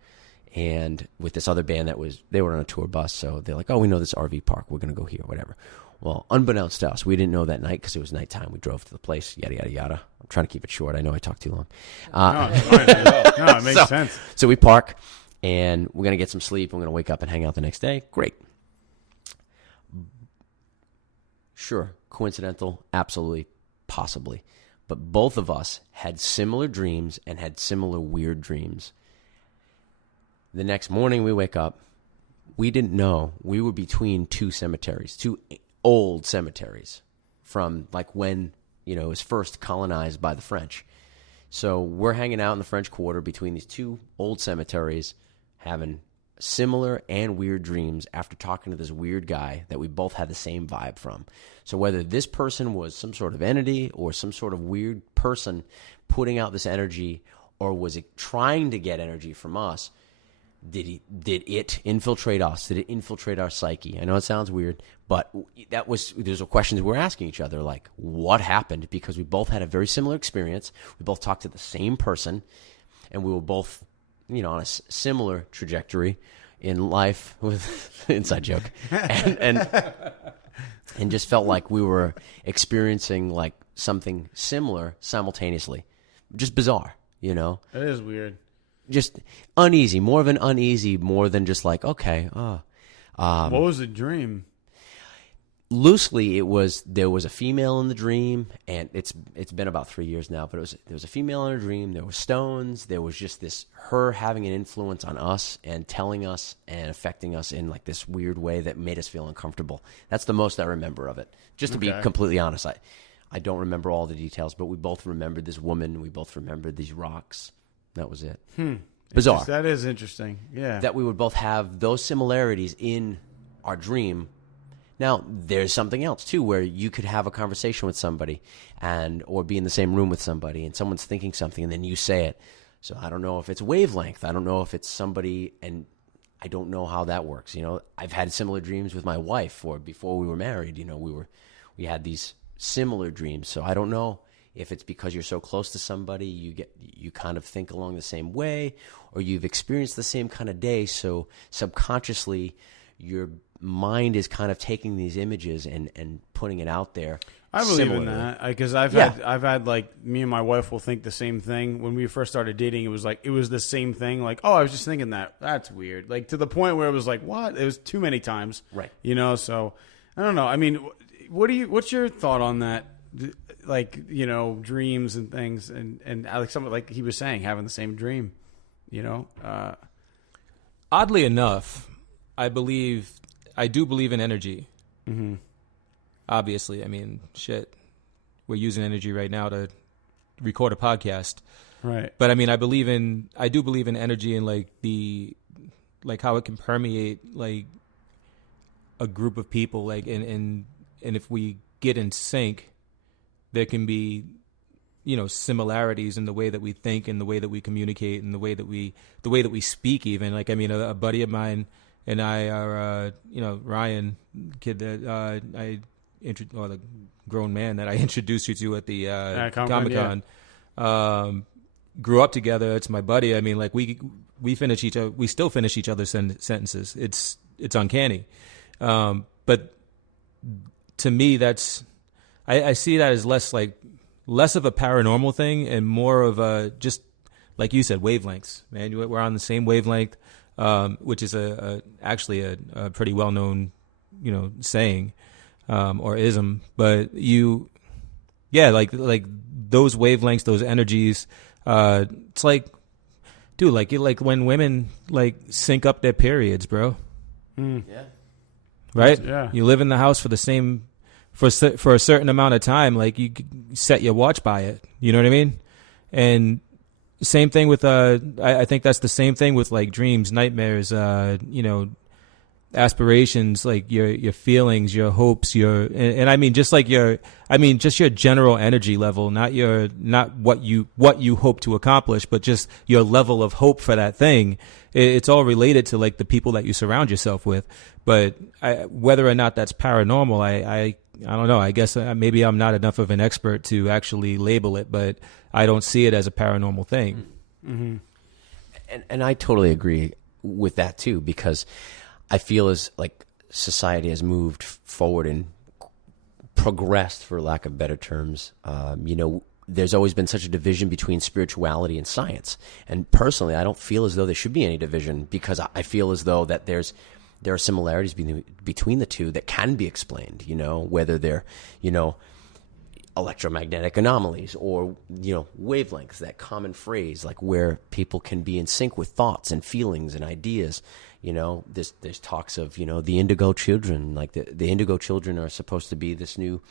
and with this other band they were on a tour bus. So they're like, oh, we know this RV park, we're going to go here, whatever. Well, unbeknownst to us, we didn't know that night because it was nighttime. We drove to the place, yada, yada, yada. I'm trying to keep it short. I know I talked too long. No, it's fine. No, it makes sense. So we park, and we're going to get some sleep. We're going to wake up and hang out the next day. Great. Sure, coincidental, absolutely, possibly. But both of us had similar dreams and had similar weird dreams. The next morning we wake up. We didn't know. We were between two cemeteries, two old cemeteries from like when, it was first colonized by the French. So we're hanging out in the French Quarter between these two old cemeteries, having similar and weird dreams after talking to this weird guy that we both had the same vibe from. So whether this person was some sort of entity or some sort of weird person putting out this energy, or was it trying to get energy from us, did it infiltrate us? Did it infiltrate our psyche? I know it sounds weird, but those are questions we're asking each other, like what happened? Because we both had a very similar experience. We both talked to the same person, and we were both, on a similar trajectory in life, with inside joke, and just felt like we were experiencing like something similar simultaneously. Just bizarre, It is weird. Just uneasy, more than just like, okay. What was the dream? Loosely, there was a female in the dream, and it's been about 3 years now, but there was a female in her dream. There were stones. There was just her having an influence on us and telling us and affecting us in like this weird way that made us feel uncomfortable. That's the most I remember of it. Just to be completely honest, I don't remember all the details, but we both remembered this woman. We both remembered these rocks. That was it. Bizarre. That is interesting. Yeah. That we would both have those similarities in our dream. Now, there's something else, too, where you could have a conversation with somebody or be in the same room with somebody, and someone's thinking something, and then you say it. So I don't know if it's wavelength. I don't know if it's somebody, and I don't know how that works. I've had similar dreams with my wife, or before we were married. We had these similar dreams. So I don't know if it's because you're so close to somebody, you kind of think along the same way, or you've experienced the same kind of day. So subconsciously, your mind is kind of taking these images and putting it out there. I believe in that because I've had like me and my wife will think the same thing. When we first started dating, it was the same thing. Like, oh, I was just thinking that. That's weird. Like to the point where it was like, what? It was too many times. Right. So I don't know. I mean, what's your thought on that? Like, dreams and things and like something like he was saying, having the same dream, Oddly enough, I do believe in energy. Mm-hmm. Obviously, I mean, shit, we're using energy right now to record a podcast. Right. But I mean, I do believe in energy and like how it can permeate like a group of people, like, and if we get in sync, there can be, similarities in the way that we think and the way that we communicate and the way that we speak even. Like, I mean, a buddy of mine and I are, Ryan, kid that or the grown man that I introduced you to at the Comic-Con, grew up together. It's my buddy. I mean, like we still finish each other's sentences. It's uncanny. But to me, I see that as less of a paranormal thing and more of a, just like you said, wavelengths, man. We're on the same wavelength, which is actually a pretty well-known, saying, or ism. But like those wavelengths, those energies, it's like, dude, like when women like sync up their periods, bro. Mm. Yeah. Right? Yeah. You live in the house for for a certain amount of time, like you set your watch by it. You know what I mean? And same thing with I think that's the same thing with like dreams, nightmares, aspirations, like your feelings, your hopes, and I mean just your general energy level, not what you hope to accomplish, but just your level of hope for that thing. It's all related to like the people that you surround yourself with. But whether or not that's paranormal, I don't know. I guess maybe I'm not enough of an expert to actually label it, but I don't see it as a paranormal thing. Mm-hmm. And I totally agree with that too, because I feel as like society has moved forward and progressed, for lack of better terms. There's always been such a division between spirituality and science. And personally, I don't feel as though there should be any division, because I feel as though that there are similarities between the two that can be explained, whether they're, electromagnetic anomalies or, wavelengths, that common phrase, like where people can be in sync with thoughts and feelings and ideas. There's talks of, the indigo children, like the indigo children are supposed to be this new,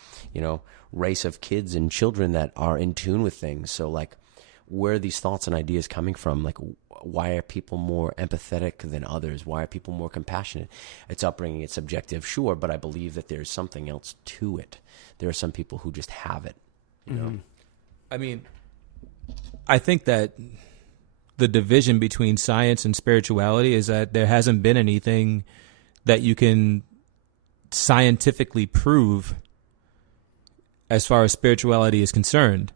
race of kids and children that are in tune with things. So like, where are these thoughts and ideas coming from? Like, why are people more empathetic than others? Why are people more compassionate? It's upbringing, it's subjective, sure, but I believe that there's something else to it. There are some people who just have it, Mm-hmm. I mean, I think that the division between science and spirituality is that there hasn't been anything that you can scientifically prove as far as spirituality is concerned.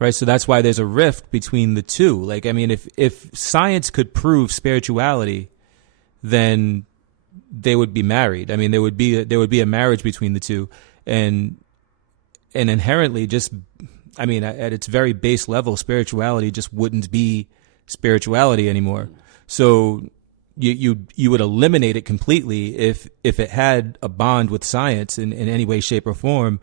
Right, so that's why there's a rift between the two. Like, I mean, if science could prove spirituality, then they would be married. I mean, there would be a marriage between the two, and inherently, just, I mean, at its very base level, spirituality just wouldn't be spirituality anymore. So you would eliminate it completely if it had a bond with science in any way, shape, or form.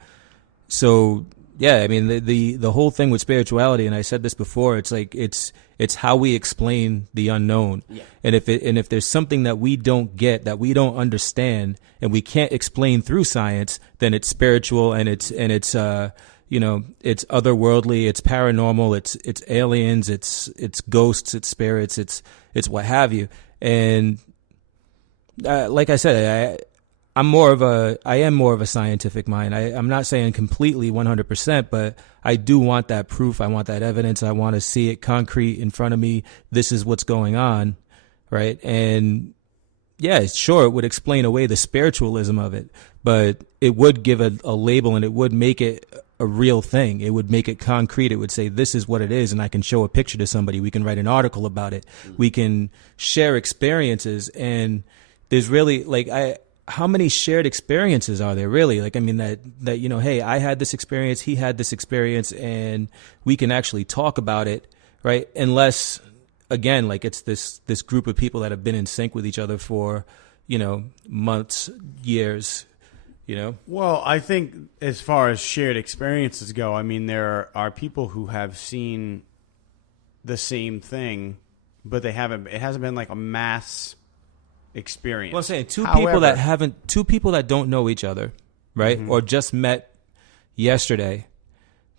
So. Yeah, I mean the whole thing with spirituality, and I said this before, it's like it's how we explain the unknown. Yeah. And if there's something that we don't get, that we don't understand, and we can't explain through science, then it's spiritual and it's it's otherworldly, it's paranormal, it's aliens, it's ghosts, it's spirits, it's what have you. And like I said, I am more of a scientific mind. I'm not saying completely 100%, but I do want that proof. I want that evidence. I want to see it concrete in front of me. This is what's going on, right? And yeah, sure, it would explain away the spiritualism of it, but it would give a label, and it would make it a real thing. It would make it concrete. It would say, this is what it is, and I can show a picture to somebody. We can write an article about it. We can share experiences, and there's really, like, how many shared experiences are there really? Like, I mean, that, you know, hey, I had this experience, he had this experience, and we can actually talk about it, right? Unless, again, like, it's this group of people that have been in sync with each other for, you know, months, years, you know? Well, I think as far as shared experiences go, I mean, there are people who have seen the same thing, but it hasn't been like a mass experience. Well, I'm saying two people that don't know each other, right? Mm-hmm. Or just met yesterday,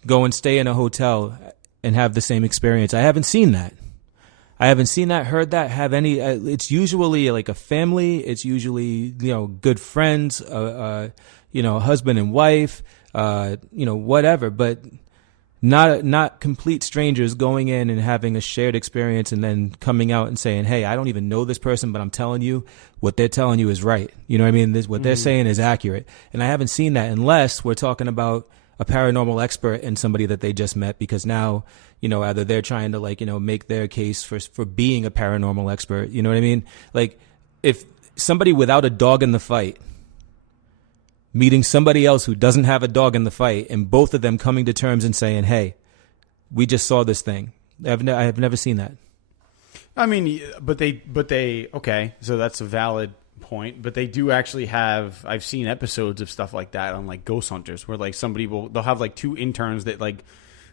go and stay in a hotel and have the same experience. I haven't seen that. Heard that, have any. It's usually like a family. It's usually, you know, good friends, you know, husband and wife, you know, whatever. But not complete strangers going in and having a shared experience and then coming out and saying, hey, I don't even know this person, but I'm telling you what they're telling you is right. You know what I mean? What they're saying is accurate. And I haven't seen that unless we're talking about a paranormal expert and somebody that they just met, because now, you know, either they're trying to, like, you know, make their case for being a paranormal expert. You know what I mean? Like, if somebody without a dog in the fight meeting somebody else who doesn't have a dog in the fight, and both of them coming to terms and saying, hey, we just saw this thing. I have never seen that. I mean, but they okay, so that's a valid point, but they do actually have, I've seen episodes of stuff like that on, like, Ghost Hunters, where, like, they'll have, like, two interns that, like,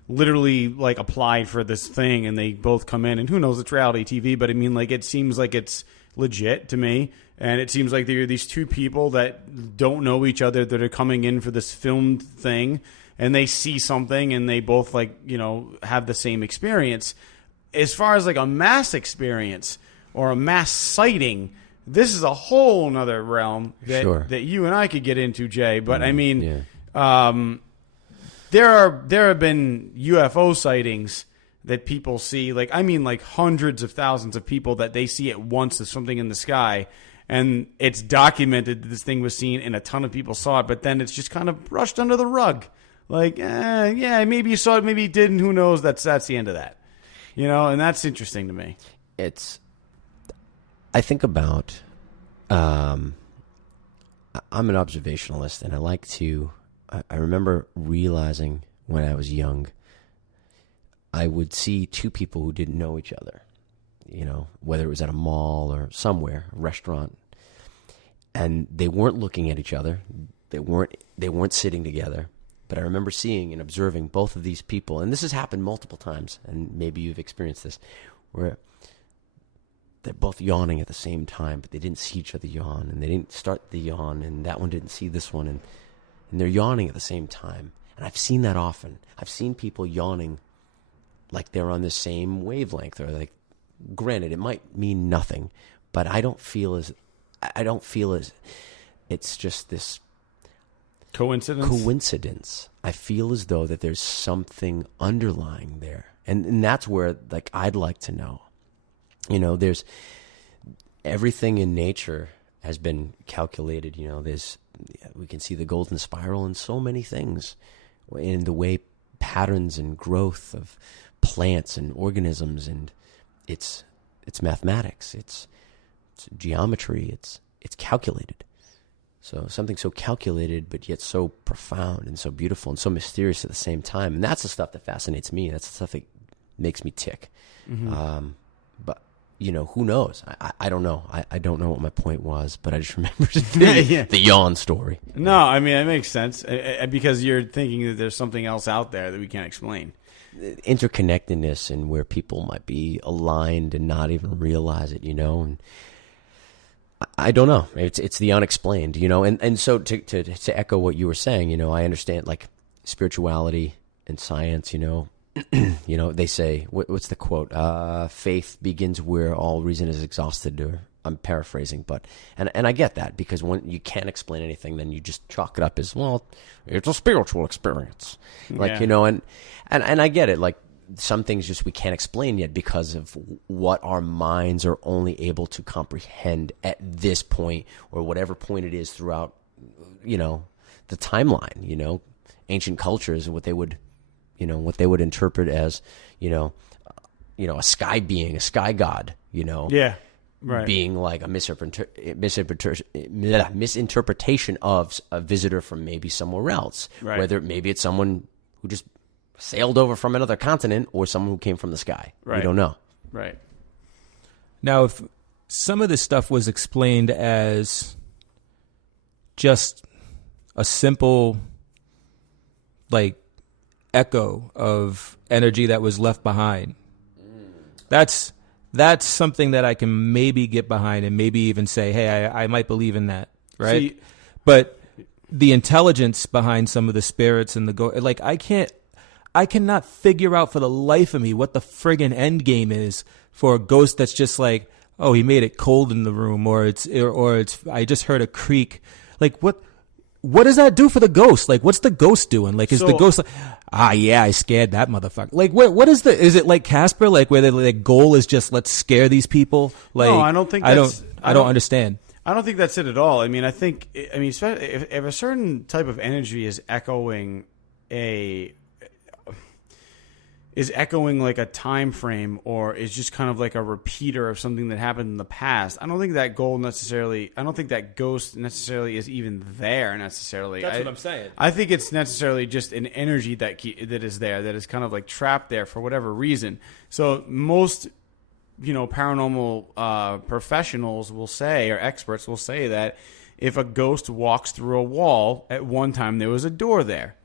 literally, like, applied for this thing, and they both come in, and who knows, it's reality TV, but I mean, like, it seems like it's legit to me, and it seems like there are these two people that don't know each other that are coming in for this filmed thing, and they see something, and they both, like, you know, have the same experience. As far as, like, a mass experience or a mass sighting, this is a whole nother realm that you and I could get into, Jay. But I mean, there have been UFO sightings that people see. Like, I mean, like, hundreds of thousands of people that they see at once as something in the sky, and it's documented that this thing was seen and a ton of people saw it. But then it's just kind of brushed under the rug. Like, yeah, maybe you saw it, maybe you didn't. Who knows? That's the end of that. You know, and that's interesting to me. I think about, I'm an observationalist, and I remember realizing when I was young, I would see two people who didn't know each other, you know, whether it was at a mall or somewhere, a restaurant, and they weren't looking at each other. They weren't sitting together. But I remember seeing and observing both of these people, and this has happened multiple times, and maybe you've experienced this, where they're both yawning at the same time, but they didn't see each other yawn, and they didn't start the yawn, and that one didn't see this one, and they're yawning at the same time. And I've seen that often. I've seen people yawning like they're on the same wavelength, or like, granted, it might mean nothing, but I don't feel as it's just this coincidence. I feel as though that there's something underlying there, and that's where, like, I'd like to know. You know, there's everything in nature has been calculated. You know, we can see the golden spiral in so many things, in the way patterns and growth of plants and organisms, and it's mathematics, it's geometry, it's calculated. So something so calculated, but yet so profound and so beautiful and so mysterious at the same time. And that's the stuff that fascinates me. That's the stuff that makes me tick. Mm-hmm. But, you know, who knows? I don't know. I don't know what my point was, but I just remember the yawn story. No, I mean, it makes sense because you're thinking that there's something else out there that we can't explain. Interconnectedness, and where people might be aligned and not even realize it, you know, and I don't know. It's the unexplained, you know, and so to echo what you were saying, you know, I understand, like, spirituality and science, you know, you know, they say, what's the quote? Faith begins where all reason is exhausted, or I'm paraphrasing, but and I get that, because when you can't explain anything, then you just chalk it up as, well, it's a spiritual experience, like, you know, and I get it. Like, some things just we can't explain yet because of what our minds are only able to comprehend at this point, or whatever point it is throughout, you know, the timeline. You know, ancient cultures, what they would interpret as, you know, a sky being, a sky god, you know, right, being like a misinterpretation of a visitor from maybe somewhere else, right. Whether maybe it's someone who just sailed over from another continent, or someone who came from the sky. Right. We don't know. Right. Now, if some of this stuff was explained as just a simple, like, echo of energy that was left behind, that's something that I can maybe get behind, and maybe even say, hey, I might believe in that, right? But the intelligence behind some of the spirits and like, I cannot figure out for the life of me what the friggin' end game is for a ghost that's just like, oh, he made it cold in the room, or it's I just heard a creak. Like, what does that do for the ghost? Like, what's the ghost doing? Like, is the ghost like, yeah, I scared that motherfucker? Like, what is is it like Casper? Like, where the goal is just, let's scare these people? Like, no, I don't think I don't understand. I don't think that's it at all. I mean, especially if a certain type of energy is echoing like a time frame, or is just kind of like a repeater of something that happened in the past, I don't think that ghost necessarily is even there necessarily. That's what I'm saying. I think it's necessarily just an energy that is there, that is kind of like trapped there for whatever reason. So most, you know, paranormal professionals will say, or experts will say, that if a ghost walks through a wall, at one time there was a door there.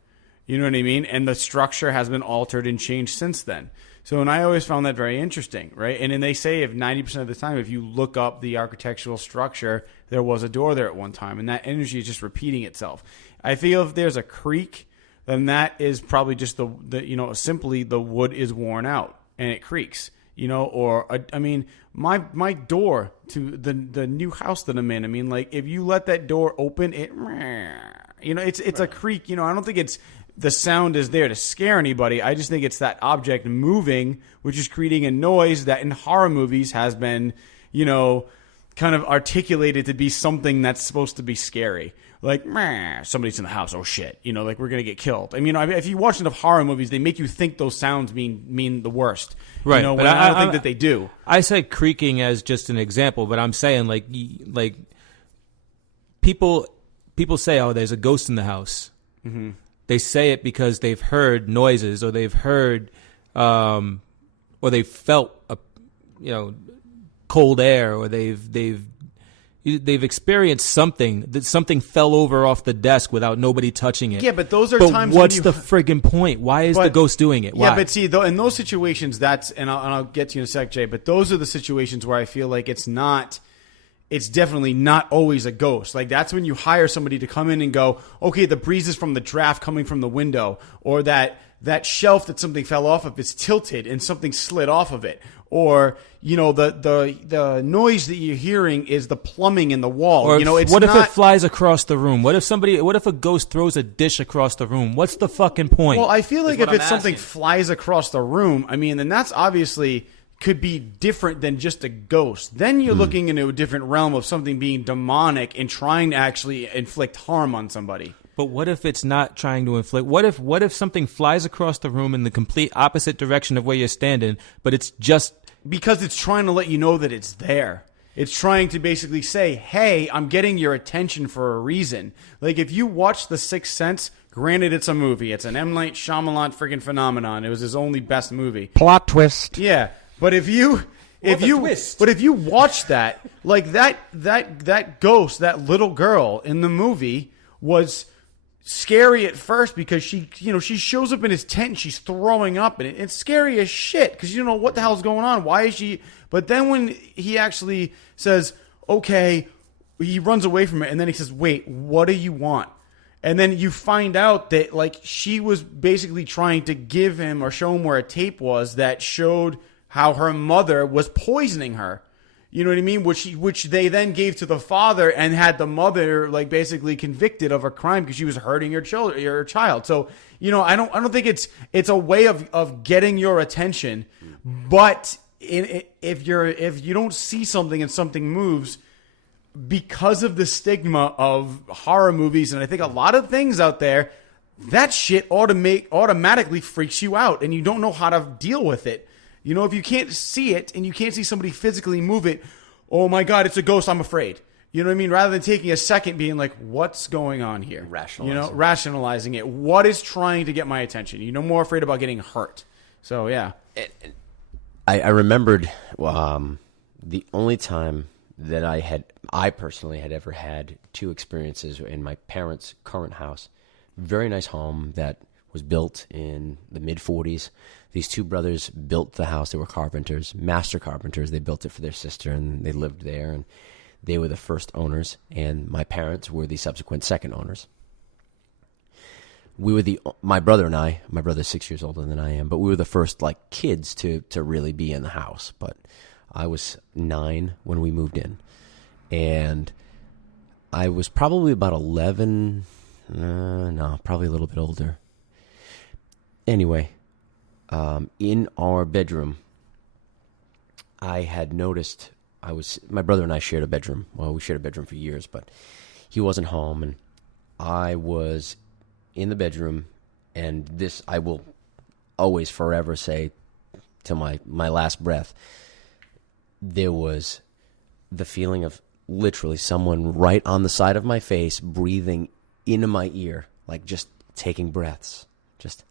You know what I mean? And the structure has been altered and changed since then. So, and I always found that very interesting, right? And then they say, if 90% of the time, if you look up the architectural structure, there was a door there at one time, and that energy is just repeating itself. I feel if there's a creak, then that is probably just the you know, simply the wood is worn out and it creaks. You know, or I mean, my door to the new house that I'm in. I mean, like, if you let that door open, it, you know, it's right. A creak. You know, I don't think it's the sound is there to scare anybody. I just think it's that object moving, which is creating a noise that in horror movies has been, you know, kind of articulated to be something that's supposed to be scary. Like, somebody's in the house. Oh shit! You know, like, we're gonna get killed. I mean, if you watch enough horror movies, they make you think those sounds mean the worst. Right. You know, but I don't think that they do. I said creaking as just an example, but I'm saying like people say, oh, there's a ghost in the house. Mm-hmm. They say it because they've heard noises, or they've heard, or they've felt cold air, or they've experienced something, that something fell over off the desk without nobody touching it. Yeah, but those are times. What's the friggin' point? Why is the ghost doing it? Why? Yeah, but see, in those situations, and I'll get to you in a sec, Jay. But those are the situations where I feel like it's definitely not always a ghost. Like, that's when you hire somebody to come in and go, okay, the breeze is from the draft coming from the window, or that shelf that something fell off of is tilted and something slid off of it. Or, you know, the noise that you're hearing is the plumbing in the wall. Or you know, if it flies across the room? What if a ghost throws a dish across the room? What's the fucking point? Well, I feel like if something flies across the room, I mean, then that's obviously could be different than just a ghost. Then you're looking into a different realm of something being demonic and trying to actually inflict harm on somebody. But what if it's not trying to inflict? What if something flies across the room in the complete opposite direction of where you're standing, but it's just because it's trying to let you know that it's there. It's trying to basically say, hey, I'm getting your attention for a reason. Like, if you watch The Sixth Sense, granted it's a movie. It's an M. Night Shyamalan freaking phenomenon. It was his only best movie. Plot twist. Yeah. But if you watch that, like that ghost, that little girl in the movie was scary at first because she shows up in his tent and she's throwing up, and it's scary as shit because you don't know what the hell's going on. Why is she? But then when he actually says, okay, he runs away from it, and then he says, wait, what do you want? And then you find out that, like, she was basically trying to give him or show him where a tape was that showed how her mother was poisoning her. You know what I mean? Which they then gave to the father and had the mother like basically convicted of a crime because she was hurting your child. So, you know, I don't think it's a way of getting your attention, but if you don't see something and something moves because of the stigma of horror movies, and I think a lot of things out there, that shit automatically freaks you out and you don't know how to deal with it. You know, if you can't see it and you can't see somebody physically move it, oh my God, it's a ghost, I'm afraid. You know what I mean? Rather than taking a second being like, what's going on here? Rationalizing it. What is trying to get my attention? You're no more afraid about getting hurt. So, yeah. I remembered the only time that I personally had ever had two experiences in my parents' current house. Very nice home that was built in the mid-40s. These two brothers built the house. They were carpenters, master carpenters. They built it for their sister, and they lived there, and they were the first owners, and my parents were the subsequent second owners. We were my brother and I, my brother's 6 years older than I am, but we were the first like kids to really be in the house. But I was 9 when we moved in, and I was probably about 11, probably a little bit older. Anyway, in our bedroom, I had noticed my brother and I shared a bedroom. Well, we shared a bedroom for years, but he wasn't home, and I was in the bedroom, and this I will always forever say to my last breath, there was the feeling of literally someone right on the side of my face breathing into my ear, like just taking breaths, just.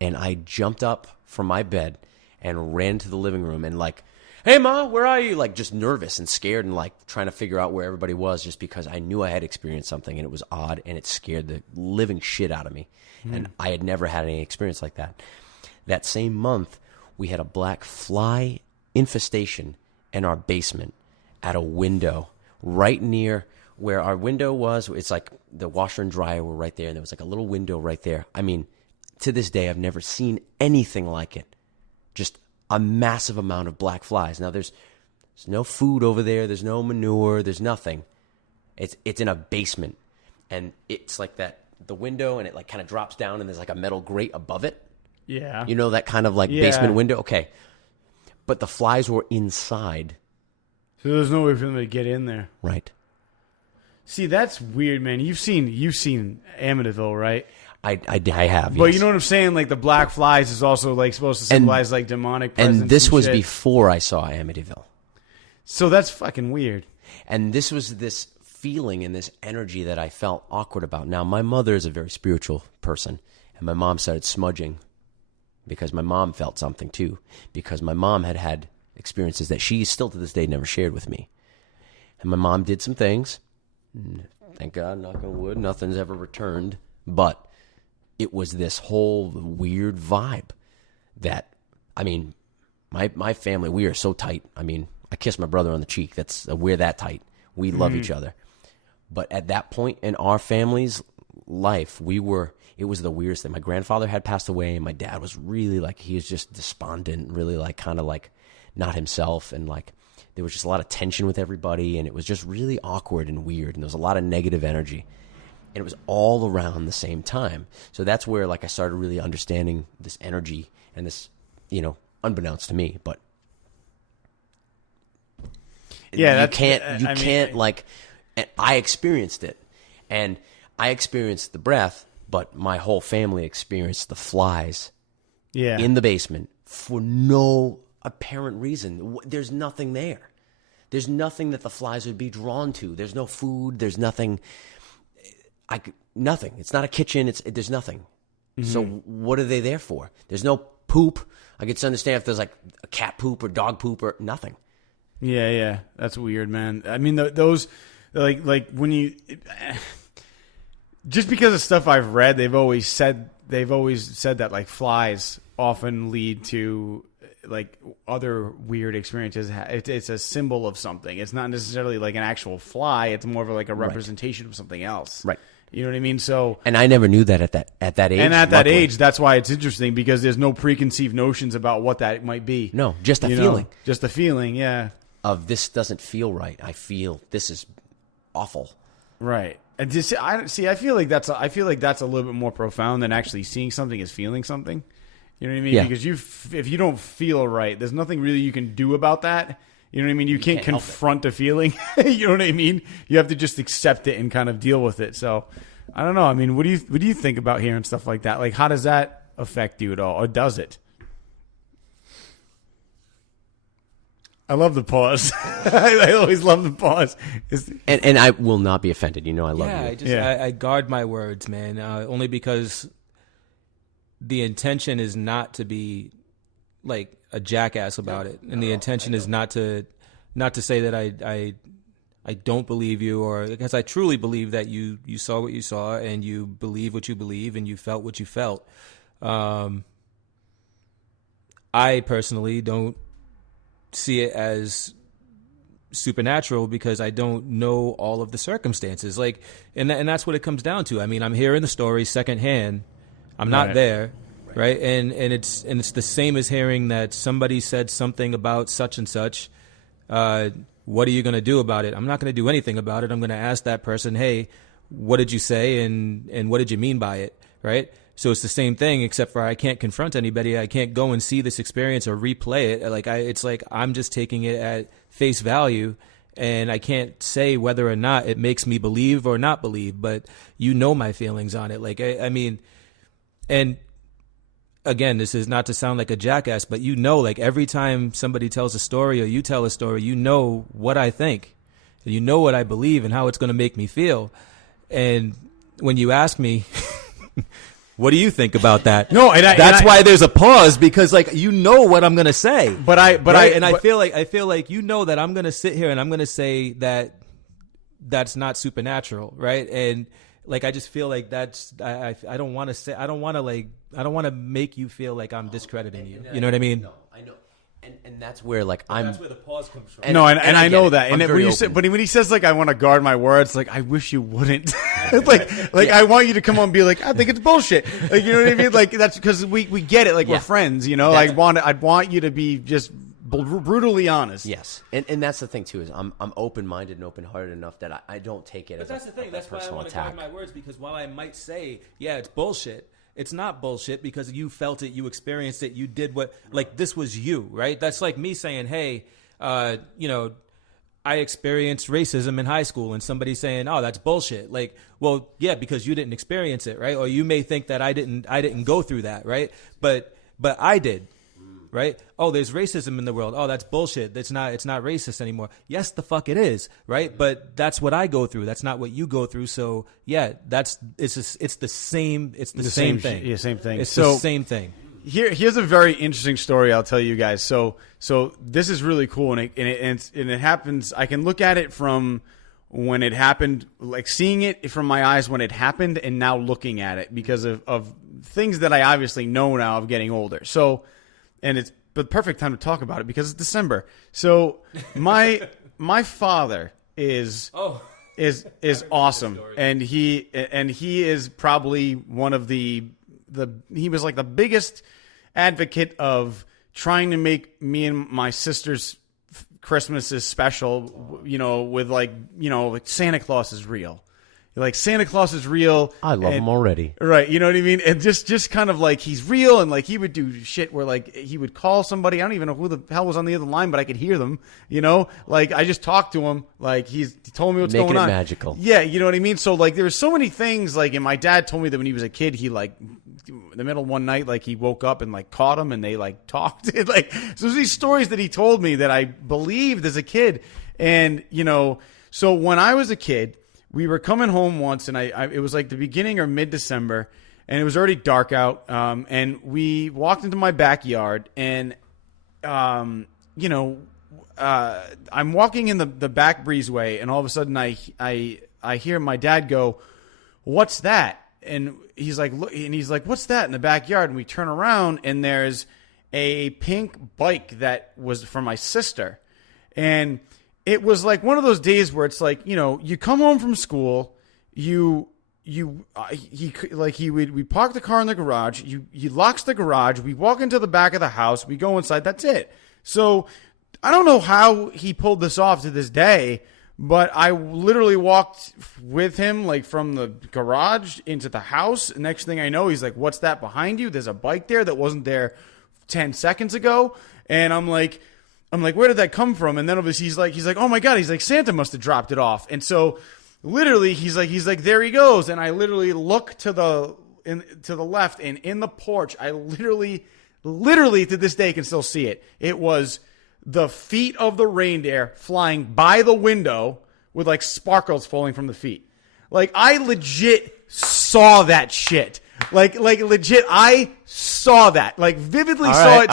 And I jumped up from my bed and ran to the living room and like, hey, Ma, where are you? Like just nervous and scared and like trying to figure out where everybody was just because I knew I had experienced something and it was odd and it scared the living shit out of me. And I had never had any experience like that. That same month, we had a black fly infestation in our basement at a window right near where our window was. It's like the washer and dryer were right there, and there was like a little window right there. I mean, to this day, I've never seen anything like it. Just a massive amount of black flies. Now, there's no food over there. There's no manure. There's nothing. It's in a basement, and it's like that the window, and it like kind of drops down, and there's like a metal grate above it. Yeah, you know that kind of like basement window. Okay, but the flies were inside. So there's no way for them to get in there. Right. See, that's weird, man. You've seen Amityville, right? I have, but yes. You know what I'm saying? Like the black flies is also like supposed to symbolize like demonic presence. And this was shit. before I saw Amityville. So that's fucking weird. And this was this feeling and this energy that I felt awkward about. Now, my mother is a very spiritual person, and my mom started smudging because my mom felt something too, because my mom had experiences that she still to this day never shared with me. And my mom did some things. Thank God, knock on wood, nothing's ever returned. But it was this whole weird vibe that, I mean, my family, we are so tight. I mean, I kiss my brother on the cheek. We're that tight. We love each other. But at that point in our family's life, it was the weirdest thing. My grandfather had passed away, and my dad was really like, he was just despondent, really like kind of like not himself. And like, there was just a lot of tension with everybody, and it was just really awkward and weird. And there was a lot of negative energy. And it was all around the same time. So that's where like I started really understanding this energy and this, you know, unbeknownst to me, but yeah, you can't like, I experienced it, and I experienced the breath, but my whole family experienced the flies in the basement for no apparent reason. There's nothing there. There's nothing that the flies would be drawn to. There's no food. There's nothing. Nothing. It's not a kitchen. There's nothing. Mm-hmm. So what are they there for? There's no poop. I could understand if there's like a cat poop or dog poop or nothing. Yeah. That's weird, man. I mean, those like when you just because of stuff I've read, they've always said that like flies often lead to like other weird experiences. It's a symbol of something. It's not necessarily like an actual fly. It's more of like a representation of something else. Right. You know what I mean? So, and I never knew that at that age. And at that luckily. age, that's why it's interesting, because there's no preconceived notions about what that might be. No, just a You know? feeling. Just a feeling, yeah. Of this doesn't feel right. I feel this is awful. Right. And just, I feel like that's a little bit more profound than actually seeing something as feeling something. You know what I mean? Yeah. Because if you don't feel right, there's nothing really you can do about that. You know what I mean? You can't confront a feeling. You know what I mean? You have to just accept it and kind of deal with it. So, I don't know. I mean, what do you think about hearing stuff like that? Like, how does that affect you at all, or does it? I love the pause. I always love the pause. And I will not be offended. You know, I love you. I guard my words, man. Only because the intention is not to be like a jackass about it, and the intention is not to say that I don't believe you, or because I truly believe that you saw what you saw, and you believe what you believe, and you felt what you felt. I personally don't see it as supernatural because I don't know all of the circumstances. Like, and that's what it comes down to. I mean, I'm hearing the story secondhand. I'm not there. Right. And it's the same as hearing that somebody said something about such and such. What are you going to do about it? I'm not going to do anything about it. I'm going to ask that person, hey, what did you say? And what did you mean by it? Right. So it's the same thing, except for I can't confront anybody. I can't go and see this experience or replay it. It's like I'm just taking it at face value, and I can't say whether or not it makes me believe or not believe, but you know my feelings on it. Like, I mean, and again, this is not to sound like a jackass, but you know, like every time somebody tells a story or you tell a story, you know what I think, you know what I believe and how it's going to make me feel. And when you ask me, what do you think about that? No, that's why there's a pause, because like you know what I'm going to say. I feel like you know that I'm going to sit here and I'm going to say that that's not supernatural, right? And like I just feel like that's I don't want to make you feel like I'm discrediting you. You know what I mean? No, I know. And that's where like that's where the pause comes from. And I know that. And when he says like I want to guard my words, like I wish you wouldn't. I want you to come on and be like, I think it's bullshit. Like, you know what I mean? Like that's because we get it. Like we're friends, you know. I'd want you to be just brutally honest. Yes, and that's the thing too, is I'm open-minded and open-hearted enough that I don't take it as that's the thing. That's why I want to guard my words, because while I might say, yeah, it's bullshit, it's not bullshit because you felt it, you experienced it, you did what, like this was you, right? That's like me saying, hey, you know, I experienced racism in high school, and somebody saying, oh, that's bullshit. Like, well, yeah, because you didn't experience it, right? Or you may think that I didn't go through that, right? But I did. Right? Oh, there's racism in the world. Oh, that's bullshit. It's not racist anymore. Yes, the fuck it is. Right? But that's what I go through. That's not what you go through. So yeah, it's the same. It's the same thing. Yeah, same thing. It's the same thing. Here's a very interesting story I'll tell you guys. So this is really cool, and it happens. I can look at it from when it happened, like seeing it from my eyes when it happened, and now looking at it because of things that I obviously know now of getting older. So. And it's the perfect time to talk about it because it's December. So my father is awesome, and he is probably one of he was like the biggest advocate of trying to make me and my sister's Christmases special. You know, with like Santa Claus is real. Like Santa Claus is real. I love him already. Right. You know what I mean? And just kind of like he's real, and like he would do shit where like he would call somebody. I don't even know who the hell was on the other line, but I could hear them, you know? Like I just talked to him. Like he told me what's going on. Making it magical. Yeah, you know what I mean? So like there were so many things like, and my dad told me that when he was a kid, he like in the middle of one night, like he woke up and like caught him and they like talked. Like so there's these stories that he told me that I believed as a kid. And, you know, so when I was a kid, we were coming home once, and it was like the beginning or mid-December, and it was already dark out. And we walked into my backyard, and you know, I'm walking in the back breezeway, and all of a sudden I hear my dad go, "What's that?" And he's like, "Look," and he's like, "What's that?" in the backyard, and we turn around, and there's a pink bike that was for my sister, and it was like one of those days where it's like, you know, you come home from school, you we park the car in the garage. He locks the garage. We walk into the back of the house. We go inside. That's it. So I don't know how he pulled this off to this day, but I literally walked with him like from the garage into the house. Next thing I know, he's like, "What's that behind you? There's a bike there that wasn't there 10 seconds ago." And I'm like, "Where did that come from?" And then obviously he's like, "Oh my God," he's like, "Santa must have dropped it off." And so literally he's like, "There he goes." And I literally look to the left, and in the porch, I literally to this day can still see it. It was the feet of the reindeer flying by the window with like sparkles falling from the feet. Like I legit saw that shit. Like legit, I saw that. Like vividly saw it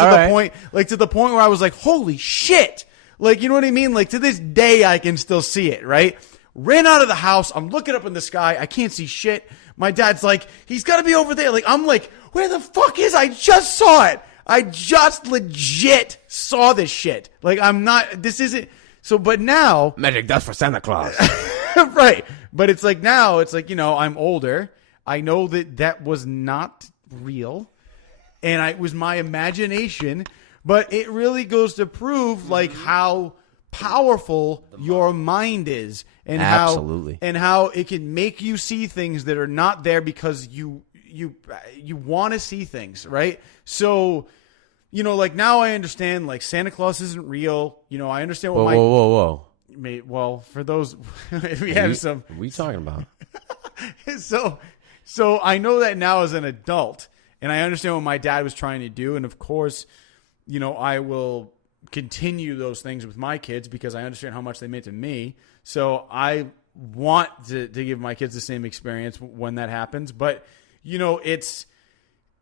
to the point where I was like, "Holy shit!" Like, you know what I mean? Like to this day, I can still see it. Right? Ran out of the house. I'm looking up in the sky. I can't see shit. My dad's like, "He's got to be over there." Like I'm like, "Where the fuck is? I just saw it. I just legit saw this shit." Like I'm not. This isn't. So, but now magic dust for Santa Claus. Right. But it's like now, it's like, I'm older. I know that was not real. And it was my imagination. But it really goes to prove like how powerful your mind is. And Absolutely. how it can make you see things that are not there because you want to see things, right? So, like now I understand like Santa Claus isn't real. I understand what Whoa. Well, for those, if we have some. What are you talking about? So I know that now as an adult, and I understand what my dad was trying to do. And of course, I will continue those things with my kids because I understand how much they meant to me. So I want to give my kids the same experience when that happens. But,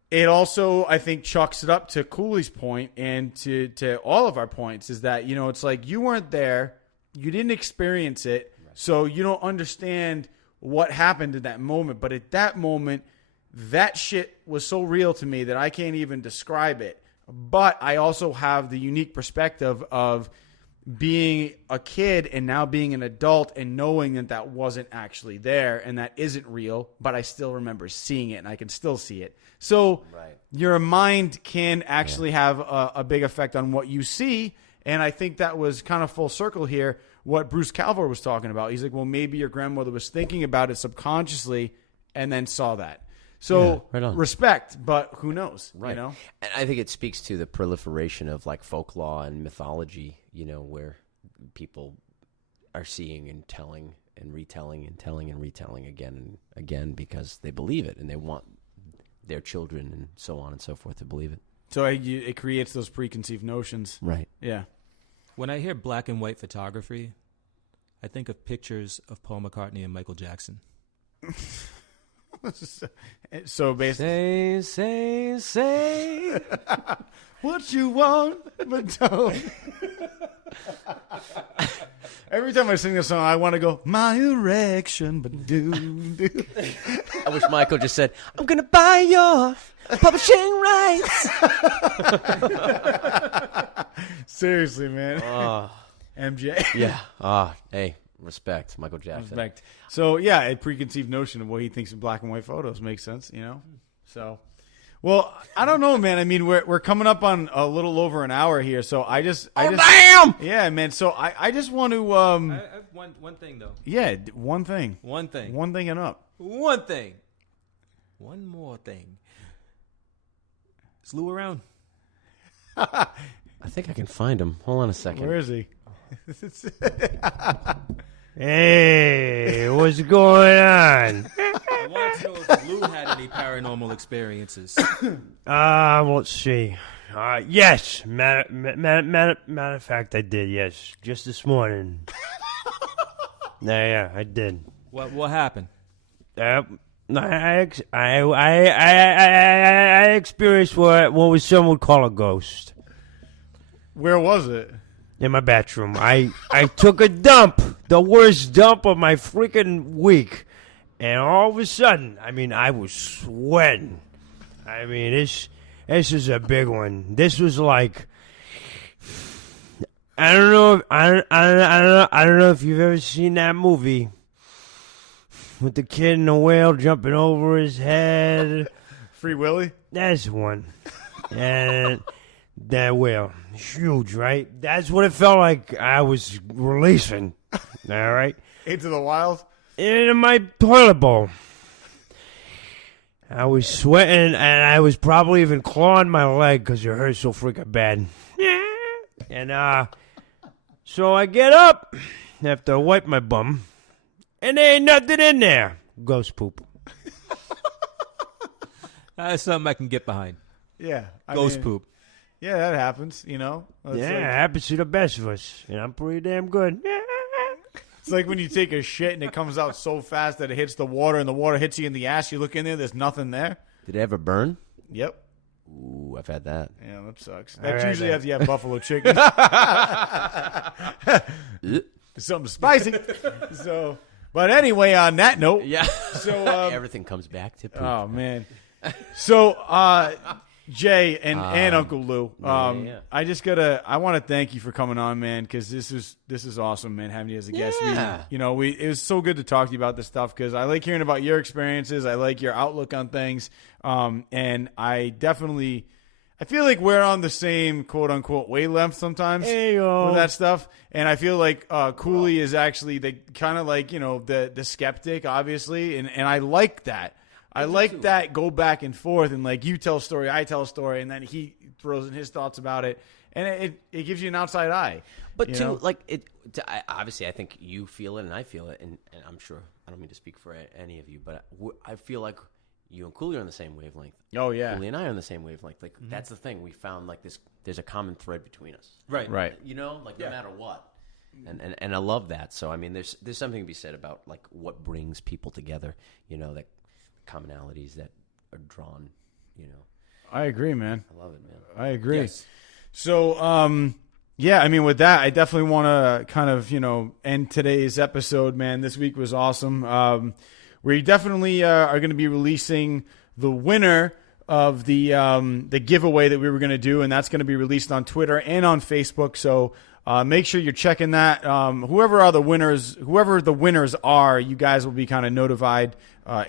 it also, I think, chucks it up to Cooley's point and to all of our points is that, it's like you weren't there. You didn't experience it. So you don't understand what happened in that moment. But at that moment, that shit was so real to me that I can't even describe it. But I also have the unique perspective of being a kid and now being an adult and knowing that wasn't actually there and that isn't real, but I still remember seeing it and I can still see it. So your mind can actually have a big effect on what you see. And I think that was kind of full circle here, what Bruce Calvert was talking about. He's like, well, maybe your grandmother was thinking about it subconsciously and then saw that. So respect, but who knows? Right. And I think it speaks to the proliferation of like folklore and mythology, where people are seeing and telling and retelling and telling and retelling again and again because they believe it and they want their children and so on and so forth to believe it. So it creates those preconceived notions. Right. Yeah. When I hear black and white photography, I think of pictures of Paul McCartney and Michael Jackson. So basically, say what you want, but don't. Every time I sing this song, I want to go my erection, but do. I wish Michael just said, "I'm gonna buy your publishing rights." Seriously, man. MJ. Yeah. Hey. Respect, Michael Jackson. Respect. So, yeah, a preconceived notion of what he thinks of black and white photos makes sense, So, well, I don't know, man. I mean, we're coming up on a little over an hour here, so I just damn! Yeah, man. So I just want to I have one thing though. Yeah, one thing. One thing. One thing and up. One thing. One more thing. Slew around. I think I can find him. Hold on a second. Where is he? Hey, what's going on? I want to know if Lou had any paranormal experiences. Let's see. Yes, matter of fact, I did. Yes, just this morning. Yeah, I did. What happened? I experienced what some would call a ghost. Where was it? In my bathroom. I took a dump, the worst dump of my freaking week. And all of a sudden, I was sweating. This is a big one. This was like, I don't know if you've ever seen that movie. with the kid and the whale jumping over his head. Free Willy? That's one. And that whale. Huge, right? That's what it felt like I was releasing. All right? Into the wild? Into my toilet bowl. I was sweating, and I was probably even clawing my leg because it hurt so freaking bad. And so I get up after I wipe my bum, and there ain't nothing in there. Ghost poop. That's something I can get behind. Yeah. Ghost poop. Yeah, that happens, It's It happens to the best of us, and I'm pretty damn good. It's like when you take a shit and it comes out so fast that it hits the water and the water hits you in the ass. You look in there's nothing there. Did it ever burn? Yep. Ooh, I've had that. Yeah, that sucks. That's usually after you have buffalo chicken. Something spicy. But anyway, on that note. Yeah. So everything comes back to poop. Oh, man. So, Jay and Uncle Lou, yeah. I want to thank you for coming on, man, because this is awesome, man, having you as a guest. Yeah. It was so good to talk to you about this stuff because I like hearing about your experiences. I like your outlook on things, and I feel like we're on the same quote unquote wavelength sometimes with that stuff, and I feel like Cooley is actually the kind of like the skeptic, obviously, and I like that. I like that go back and forth, and like you tell a story, I tell a story, and then he throws in his thoughts about it, and it gives you an outside eye. But obviously, I think you feel it and I feel it, and I'm sure I don't mean to speak for any of you, but I feel like you and Cooley are on the same wavelength. Oh yeah, Cooley and I are on the same wavelength. Like that's the thing. We found like this. There's a common thread between us. Right. No matter what. And I love that. So I mean, there's something to be said about like what brings people together. That commonalities that are drawn. I agree, man. I love it, man. I agree. Yes. So, yeah, I mean, with that, I definitely want to kind of, end today's episode, man. This week was awesome. We definitely are going to be releasing the winner of the giveaway that we were going to do, and that's going to be released on Twitter and on Facebook. So make sure you're checking that. Whoever the winners are, you guys will be kind of notified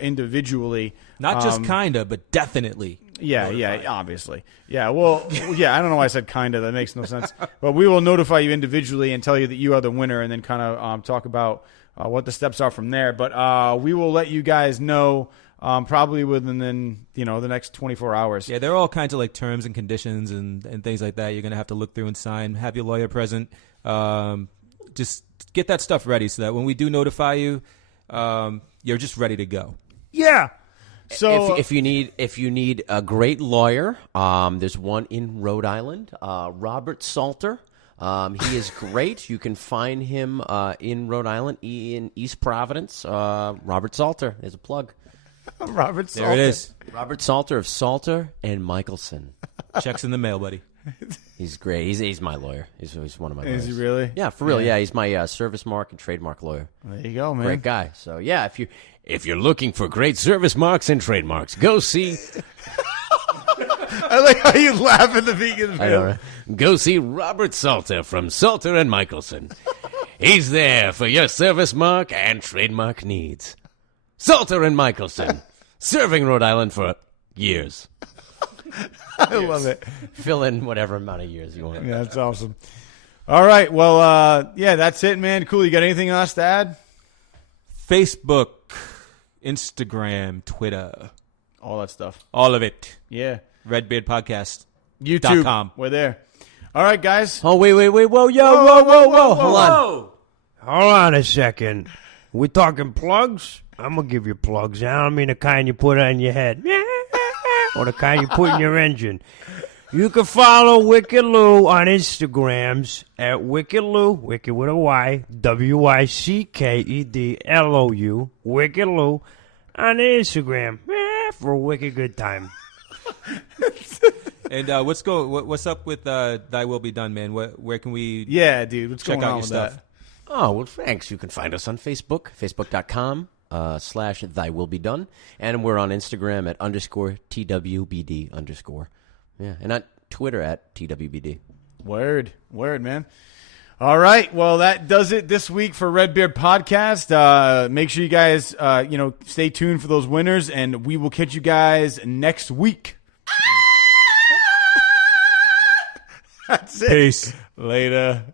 individually. Not just kinda, but definitely. Yeah, obviously. Yeah, well, I don't know why I said kinda. That makes no sense. But we will notify you individually and tell you that you are the winner, and then kind of talk about what the steps are from there. But we will let you guys know probably within the next 24 hours. Yeah, there are all kinds of like terms and conditions and things like that. You're gonna have to look through and sign. Have your lawyer present. Just get that stuff ready so that when we do notify you, you're just ready to go. Yeah. So if you need a great lawyer, there's one in Rhode Island, Robert Salter. He is great. You can find him in Rhode Island, in East Providence. Robert Salter. There's a plug. Robert Salter. There it is. Robert Salter of Salter and Michelson. Checks in the mail, buddy. He's great. He's my lawyer. He's one of my lawyers. Is he really? Yeah, for real. Yeah, he's my service mark and trademark lawyer. There you go, man. Great guy. So yeah, if you're looking for great service marks and trademarks, go see. I like how you laugh at the vegan. I know, right? Go see Robert Salter from Salter and Michelson. He's there for your service mark and trademark needs. Salter and Michelson, serving Rhode Island for years. I love it. Fill in whatever amount of years you want. Yeah, that's awesome. All right, well, that's it, man. Cool. You got anything else to add? Facebook, Instagram, Twitter, All that stuff. all of it. Yeah. RedBeard Podcast. YouTube. We're there. All right, guys. Oh, wait. Whoa, whoa. Hold on. Hold on a second. We're talking plugs? I'm going to give you plugs. I don't mean the kind you put on your head. Or the kind you put in your engine. You can follow Wicked Lou on Instagrams at Wicked Lou, Wicked with a Y, WICKEDLOU, Wicked Lou on Instagram for a wicked good time. And what's up with Thy Will Be Done, man? Where can we dude. What's check going out on your with stuff? that? Oh, well, thanks. You can find us on Facebook, facebook.com. /Thy Will Be Done, and we're on Instagram at _TWBD_. Yeah, and on Twitter at TWBD. Word, man. All right. Well, that does it this week for RedBeard Podcast. Make sure you guys, stay tuned for those winners, and we will catch you guys next week. That's it. Peace. Later.